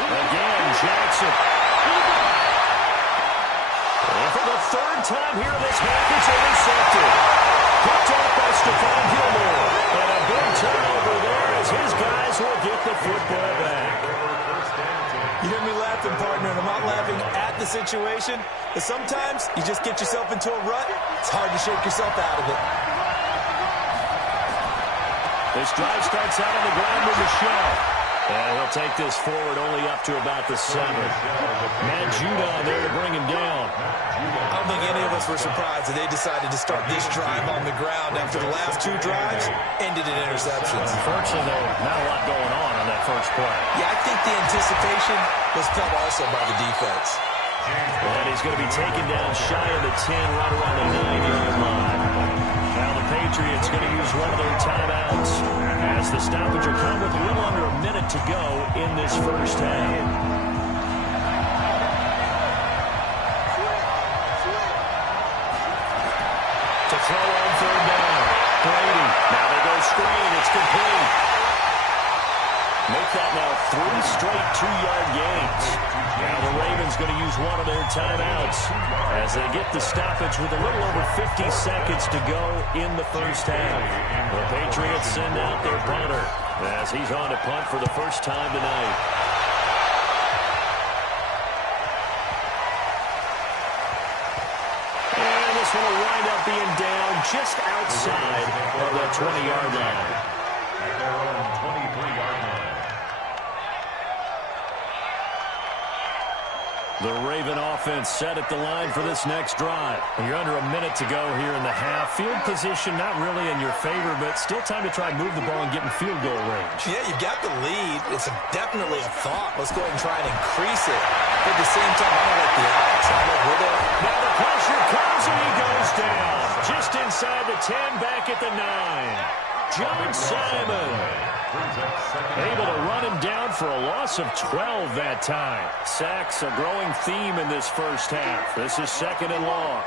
Again, Jackson. And for the third time here in this half, it's intercepted. Picked off by Stephon Gilmore. And a big turnover there as his guys will get the football back. You hear me laughing, partner, and I'm not laughing at the situation, but sometimes you just get yourself into a rut. It's hard to shake yourself out of it. This drive starts out on the ground with Michelle. And he'll take this forward only up to about the 7. Matt Judon there to bring him down. I don't think any of us were surprised that they decided to start this drive on the ground after the last 2 drives ended in interceptions. Unfortunately, though, not a lot going on that first play. Yeah, I think the anticipation was felt also by the defense. And he's going to be taken down shy of the 10, right around the 9-yard line. Now the Patriots going to use one of their timeouts as the stoppage will come with a little under a minute to go in this first half. To throw on third down. Brady. Now they go screen. It's complete. Make that now 3 straight 2-yard gains. Now the Ravens going to use one of their timeouts as they get the stoppage with a little over 50 seconds to go in the first half. The Patriots send out their punter as he's on to punt for the first time tonight. And this one will wind up being down just outside of the 20-yard line. At their own 23-yard line. The Raven offense set at the line for this next drive. You're under a minute to go here in the half. Field position not really in your favor, but still time to try and move the ball and get in field goal range. Yeah, you've got the lead. It's definitely a thought. Let's go ahead and try and increase it. But at the same time, I don't like the odds. I like where they're at. Now the pressure comes and he goes down. Just inside the 10, back at the 9. John Simon able to run him down for a loss of 12 that time. Sacks a growing theme in this first half. This is second and long.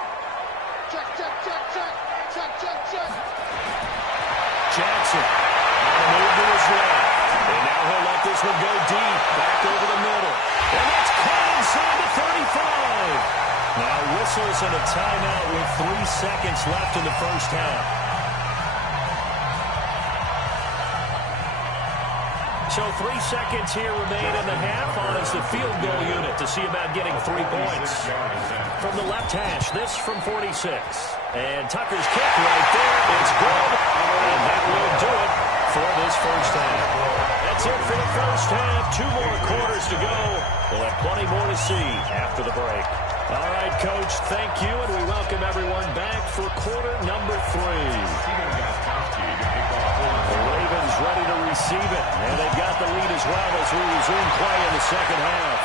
Jackson on the move to his left. And now he'll let this one go deep. Back over the middle. And that's caught inside the 35. Now whistles and a timeout with 3 seconds left in the first half. So 3 seconds here remain in the half on as the field goal unit to see about getting 3 points. From the left hash, this from 46. And Tucker's kick right there. It's good. And that will do it for this first half. That's it for the first half. 2 more quarters to go. We'll have plenty more to see after the break. All right, Coach, thank you, and we welcome everyone back for quarter number 3. The Ravens ready to receive it, and they've got the lead as well as we resume play in the second half.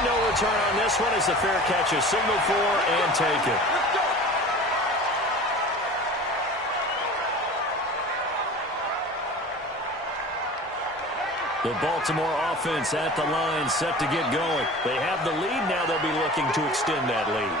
And no return on this one as the fair catch is signaled for and taken. The Baltimore offense at the line, set to get going. They have the lead. Now they'll be looking to extend that lead.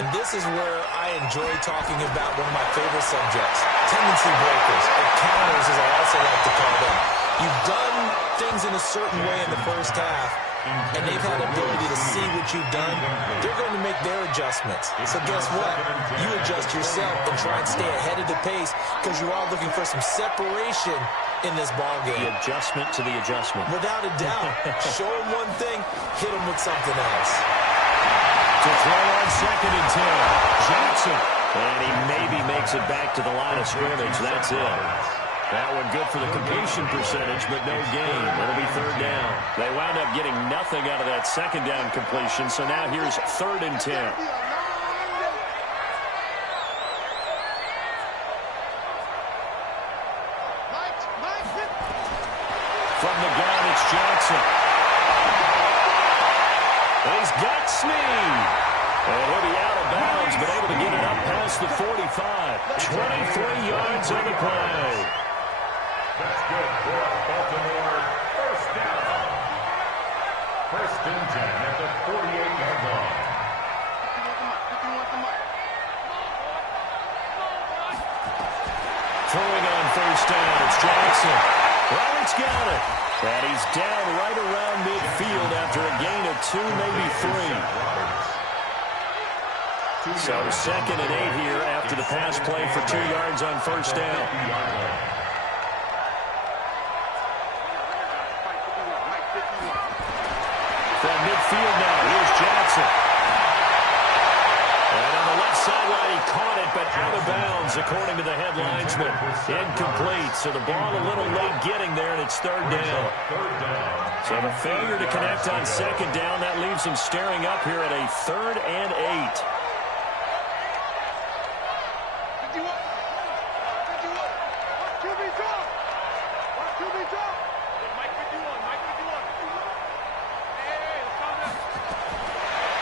And this is where I enjoy talking about one of my favorite subjects, tendency breakers, or counters as I also like to call them. You've done things in a certain way in the first half, and they've had the ability to see what you've done. They're going to make their adjustments. So guess what? You adjust yourself and try and stay ahead of the pace because you are looking for some separation in this ball game. The adjustment to the adjustment. Without a doubt. Show them one thing, hit them with something else. To throw on 2nd and 10. Jackson. And he maybe makes it back to the line of scrimmage. That's it. That one good for the completion percentage, but no gain. It'll be 3rd down. They wound up getting nothing out of that 2nd down completion, so now here's 3rd and 10. From the gun, it's Jackson. He's got Snead. And he'll be out of bounds, but able to get it up past the 45. 23 yards on the play. That's good for Baltimore. First down. 1st and 10 at the 48-yard line. Throwing on 1st down, it's Jackson. Roberts got it. And he's down right around midfield after a gain of 2, maybe 3. So 2nd and 8 here after the pass play for 2 yards on 1st down. From midfield now, here's Jackson. And on the left sideline, he caught it, but out of bounds, according to the headlinesman. Incomplete, so the ball a little late getting there, and it's 3rd down. So the failure to connect on 2nd down, that leaves him staring up here at a 3rd and 8.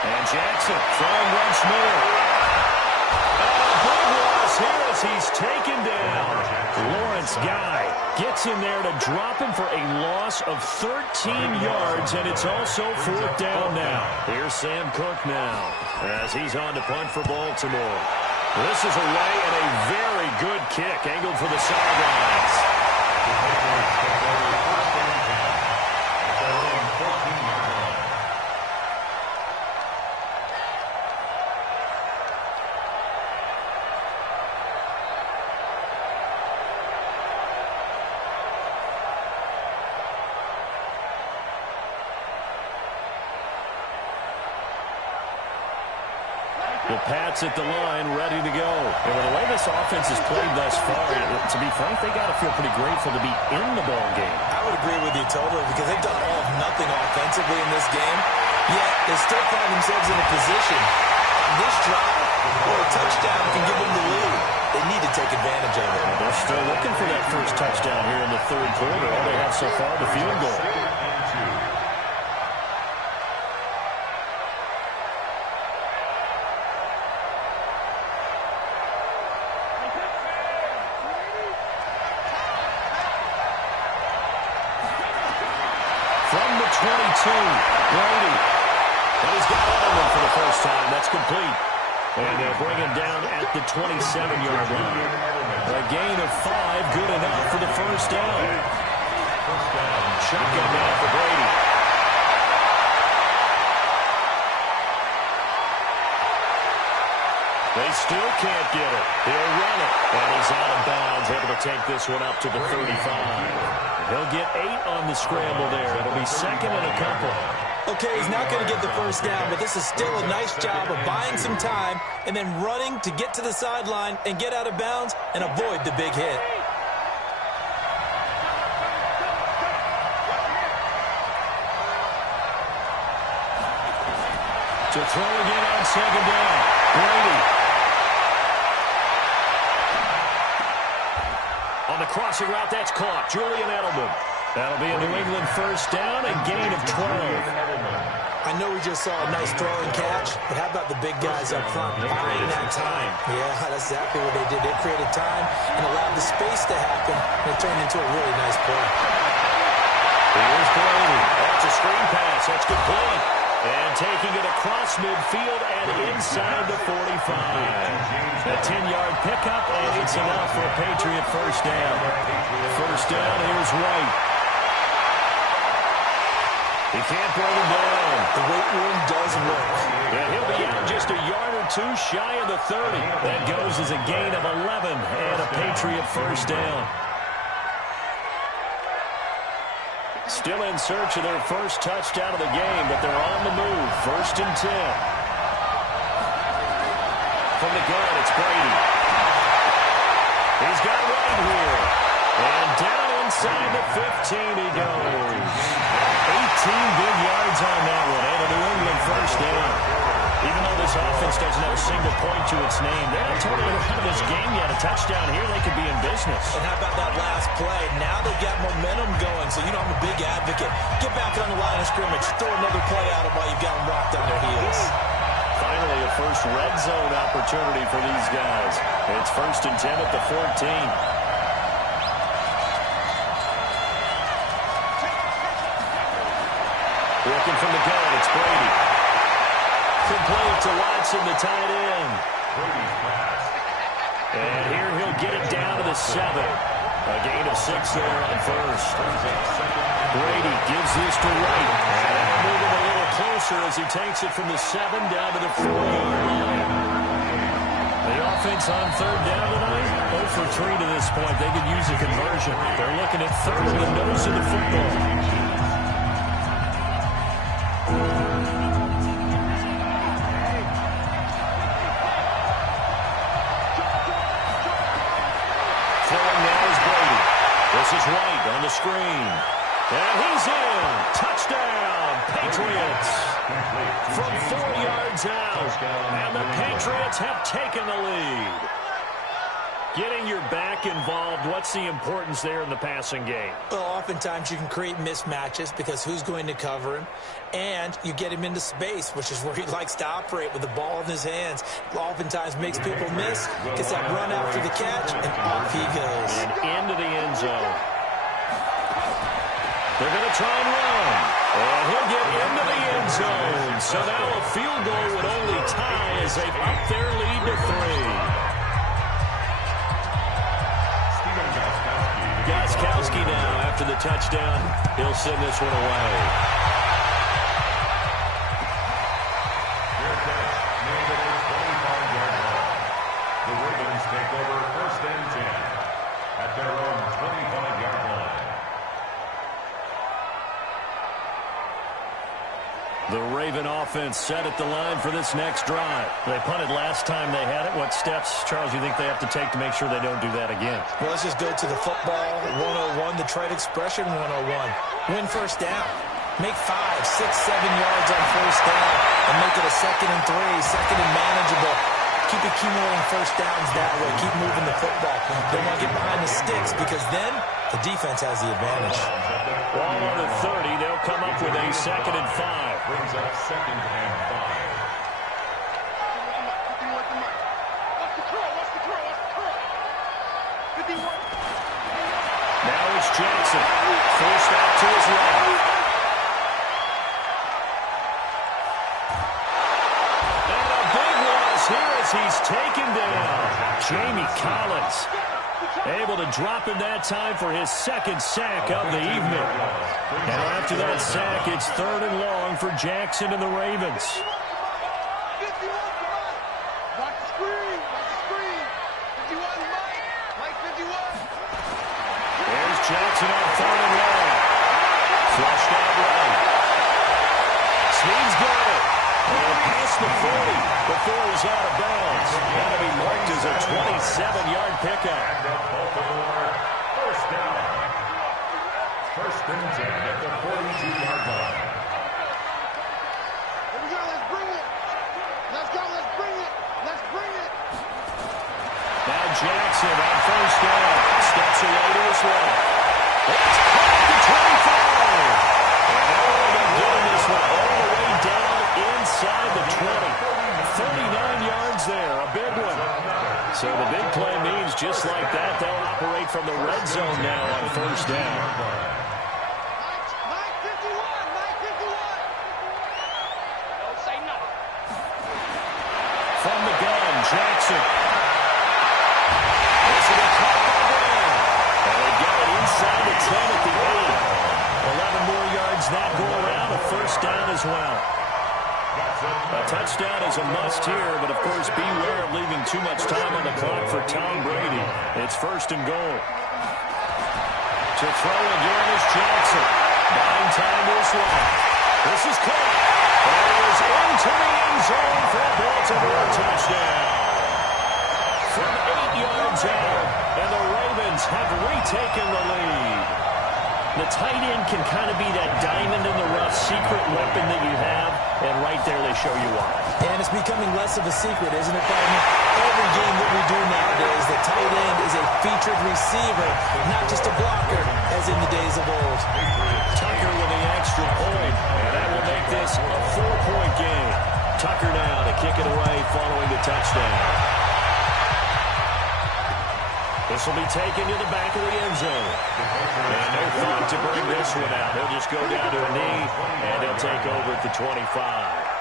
And Jackson throwing once more. And a big loss here as he's taken down. Lawrence Guy gets in there to drop him for a loss of 13 yards, and it's also 4th down now. Here's Sam Cook now as he's on to punt for Baltimore. This is away and a very good kick angled for the sidelines. The Pats at the line, ready to go. And with the way this offense has played thus far, to be frank, they got to feel pretty grateful to be in the ball game. I would agree with you totally because they've done all of nothing offensively in this game, yet they still find themselves in a position on this drive where a touchdown can give them the lead. They need to take advantage of it. They're still looking for that first touchdown here in the 3rd quarter. All they have so far, the field goal. From the 22, Brady. And he's got Edelman for the first time. That's complete. And they'll bring him down at the 27-yard line. A gain of 5, good enough for the first down. Shotgun now for Brady. They still can't get it. He'll run it. And he's out of bounds, able to take this one up to the 35. He'll get 8 on the scramble there. It'll be second and a couple. Okay, he's not going to get the first down, but this is still a nice job of buying some time and then running to get to the sideline and get out of bounds and avoid the big hit. To throw again on second down. Brady. On the crossing route, that's caught. Julian Edelman. That'll be a New England first down and gain of 12. I know we just saw a nice throw and catch, but how about the big guys up front buying that time? Yeah, that's exactly what they did. They created time and allowed the space to happen, and it turned into a really nice play. Here's Brady. That's a screen pass. That's good play. And taking it across midfield and inside the 45. A 10-yard pickup, and it's enough for a Patriot first down. First down, here's Wright. He can't bring him down. The weight room does work. And he'll be out just a yard or two shy of the 30. That goes as a gain of 11 and a Patriot first down. Still in search of their first touchdown of the game, but they're on the move. First and 10. From the gun, it's Brady. He's got Wright here. And down inside the 15 he goes. 18 big yards on that one, and a New England first down. Even though this offense doesn't have a single point to its name, they're not totally out of this game yet. A touchdown here, they could be in business. And how about that last play? Now they've got momentum going, so I'm a big advocate. Get back on the line of scrimmage. Throw another play at them while you've got them rocked on their heels. Finally, a first red zone opportunity for these guys. It's first and 10 at the 14. Working from the gun, it's Brady. Complete to Watson, the tight end. And here he'll get it down to the 7. A gain of 6 there on first. Brady gives this to Wright. And moving a little closer as he takes it from the 7 down to the 4-yard line. The offense on third down tonight, 0 for 3 to this point. They could use a conversion. They're looking at third in the nose of the football. This is Wright on the screen. And he's in. Touchdown, Patriots. From 4 yards out. And the Patriots have taken the lead. Getting your back involved, what's the importance there in the passing game? Well, oftentimes you can create mismatches because who's going to cover him? And you get him into space, which is where he likes to operate with the ball in his hands. Oftentimes makes people miss, gets that run after the catch, and off he goes. And into the end zone. They're going to try and run. And he'll get into the end zone. So now a field goal would only tie as they up their lead to 3. Gostkowski now, after the touchdown, he'll send this one away. The Ravens take over first and 10 at their own 25-yard line. The Raven offense set at the line for this next drive. They punted last time they had it. What steps, Charles, you think they have to take to make sure they don't do that again? Well, let's just go to the football 101, the trade expression 101. Win first down. Make 5, 6, 7 yards on first down and make it a 2nd and 3, 2nd and manageable. Keep accumulating first downs that way. Keep moving the football. Don't want to get behind the sticks because then the defense has the advantage. Ball on the 30. They'll come up with a 2nd and 5. Brings up 2nd and 5. Now it's Jackson. Forced out to his left. And a big loss here as he's taken down. Jamie Collins able to drop him that time for his 2nd sack of the evening. And after that sack, it's 3rd and long for Jackson and the Ravens. Jackson on 3rd and long. Flushed out right. Snead's got it. And past the 40 before he's out of bounds. That'll be marked as a 27-yard pickup. First down. 1st and 10 at the 42-yard line. Here we go. Let's bring it. Let's go. Let's bring it. Let's bring it. Now Jackson on 1st down. Steps away to his left. It's caught to 25. And now we're going to be doing this one all the way down inside the 20. 39 yards there. A big one. So the big play means just like that, they'll operate from the red zone now on 1st down. Mike 51. Mike 51. Don't say nothing. From the gun, Jackson. This is a caught by Brown. And they got it inside the 10 at the 8. 11 more yards that go around. A 1st down as well. A touchdown is a must here, but of course beware of leaving too much time on the clock for Tom Brady. It's 1st and goal. To throw again is Jackson. Buying time to his left. This is caught. And it is into the end zone for a Baltimore touchdown. From 8 yards out, and the Ravens have retaken the lead. The tight end can kind of be that diamond in the rough secret weapon that you have, and right there they show you why. And it's becoming less of a secret, isn't it, partner? Every game that we do nowadays, the tight end is a featured receiver, not just a blocker, as in the days of old. Tucker with the extra point, and that will make this a 4-point game. Tucker now to kick it away following the touchdown. This will be taken to the back of the end zone. And no thought to bring this one out. He'll just go down to a knee, and he'll take over at the 25.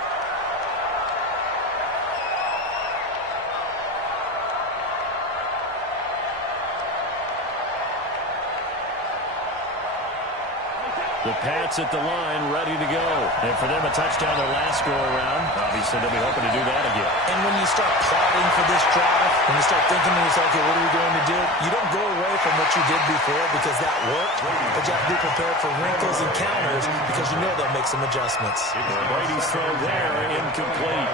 The Pats at the line, ready to go. And for them, a touchdown their last go-around. Obviously, they'll be hoping to do that again. And when you start plotting for this drive, when you start thinking to yourself, okay, what are we going to do? You don't go away from what you did before because that worked, but you have to be prepared for wrinkles and counters because you know they'll make some adjustments. And Brady's throw there, incomplete.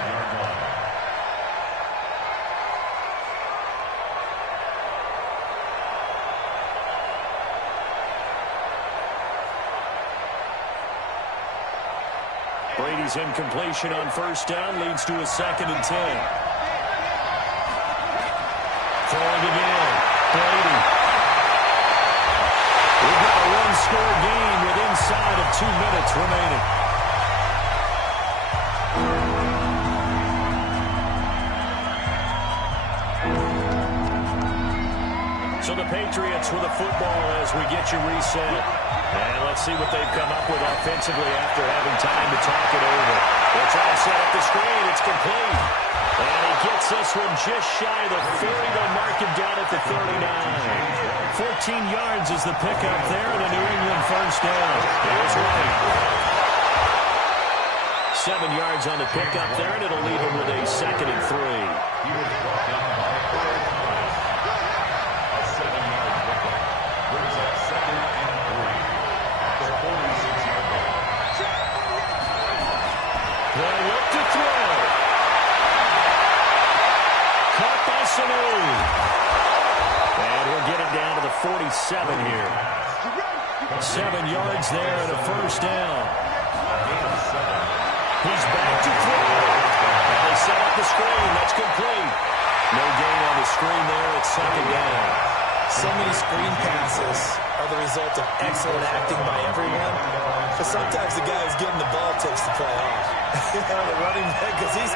Brady's incompletion on 1st down leads to a 2nd and 10. Throwing it in. Brady. We've got a one-score game with inside of 2 minutes remaining. So the Patriots with a football as we get you reset. And let's see what they've come up with offensively after having time to talk it over. They'll try to set up the screen. It's complete. And he gets this one just shy of the 40. They'll mark him down at the 39. 14 yards is the pickup there, and a New England 1st down. Here's White. 7 yards on the pickup there, and it'll leave him with a 2nd and 3. He was brought down by a 7-yard pickup. Brings up 2nd and 3 at the 46-yard line. They look to throw. Caught by Sanu. And we'll get it down to the 47 here. 7 yards there and a 1st down. He's back to throw. And they set up the screen. That's complete. No gain on the screen there. It's 2nd down. So many screen passes are the result of excellent acting by everyone. But sometimes the guy who's getting the ball takes the play off. You know, the running back, because he's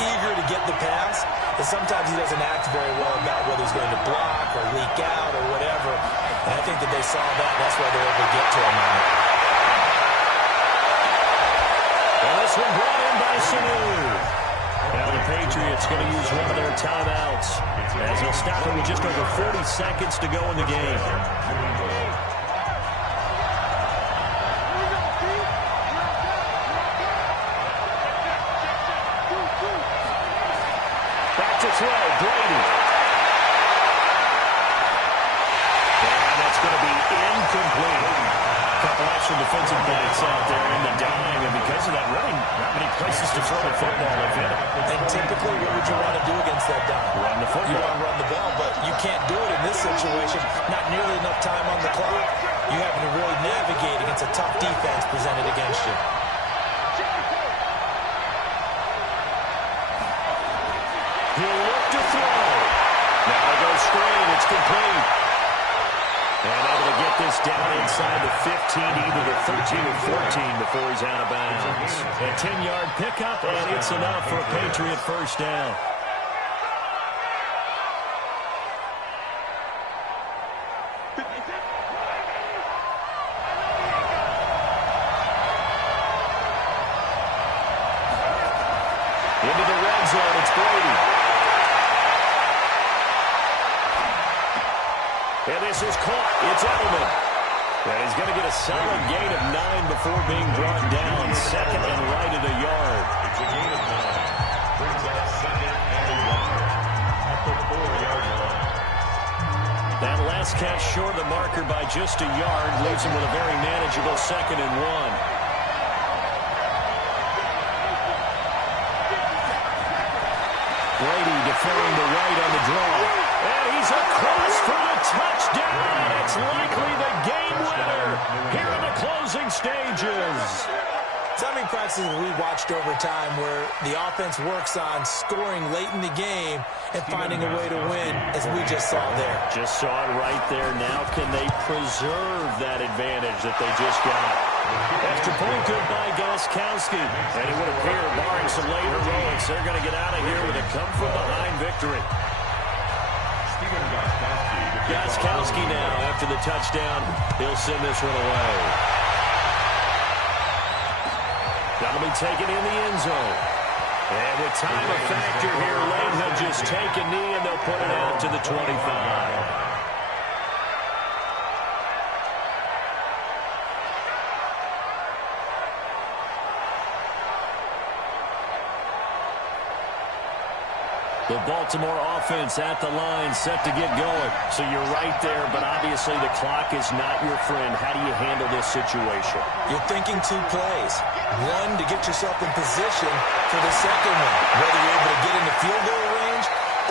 eager to get the pass. And sometimes he doesn't act very well about whether he's going to block or leak out or whatever. And I think that they saw that. That's why they were able to get to him on it. Well, this one brought in by Sanu. Now the Patriots going to use one of their timeouts as they'll stop it with just over 40 seconds to go in the game. Back to throw, Brady. And that's going to be some defensive backs out there in the dime, and because of that, really not many places to throw the football, if any. And typically, what would you want to do against that dime? Run the football. You want to run the ball, but you can't do it in this situation. Not nearly enough time on the clock. You having to really navigate against a tough defense presented against you. He'll look to throw. Now they go screen. It's complete. And able to get this down inside the 15, either the 13 or 14 before he's out of bounds. A 10-yard pickup, and it's enough for a Patriot first down. Into the red zone, it's Brady. And this is caught. It's Edelman. And he's going to get a solid gain of 9 before being brought down. Second and right at a yard. It's a gain of 9. Brings up second and a yard at the 4-yard line. That last catch short of the marker by just a yard leaves him with a very manageable second and 1. Brady deferring to right on the draw. And he's across for the touchdown. It's likely the game winner here in the closing stages. So many practices we watched over time where the offense works on scoring late in the game and finding a way to win, as we just saw there. Just saw it right there. Now can they preserve that advantage that they just got? Extra point good by Gostkowski. And it would appear, barring some late heroics, they're going to get out of here with a come-from-behind victory. Gostkowski now, after the touchdown, he'll send this one away. That'll be taken in the end zone. And with time a factor here late, he'll just take a knee and they'll put it out to the 25. The Baltimore offense at the line, set to get going. So you're right there, but obviously the clock is not your friend. How do you handle this situation? You're thinking 2 plays. One, to get yourself in position for the second one, whether you're able to get into field goal range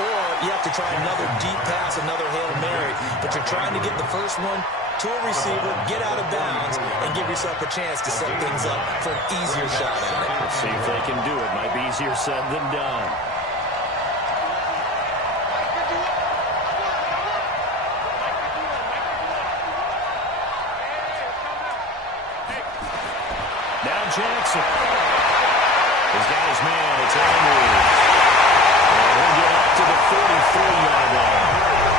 or you have to try another deep pass, another Hail Mary. But you're trying to get the first one to a receiver, get out of bounds, and give yourself a chance to set things up for an easier shot at it. We'll see if they can do it. Might be easier said than done. Jackson. He's got his man. It's Andrews. And he'll get up to the 43-yard line.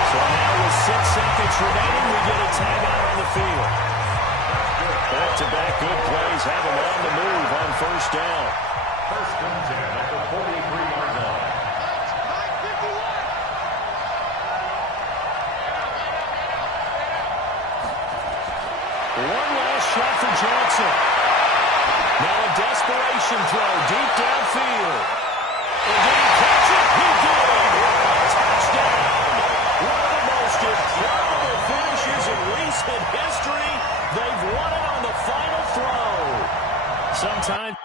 So now with 6 seconds remaining, we get a timeout on the field. Back-to-back good plays have him on the move on first down. First and 10 at the 43-yard line. One last shot for Johnson. Now a desperation throw deep downfield. And did he catch it? He did. Touchdown. One of the most improbable finishes in recent history. They've won it on the final throw. Sometimes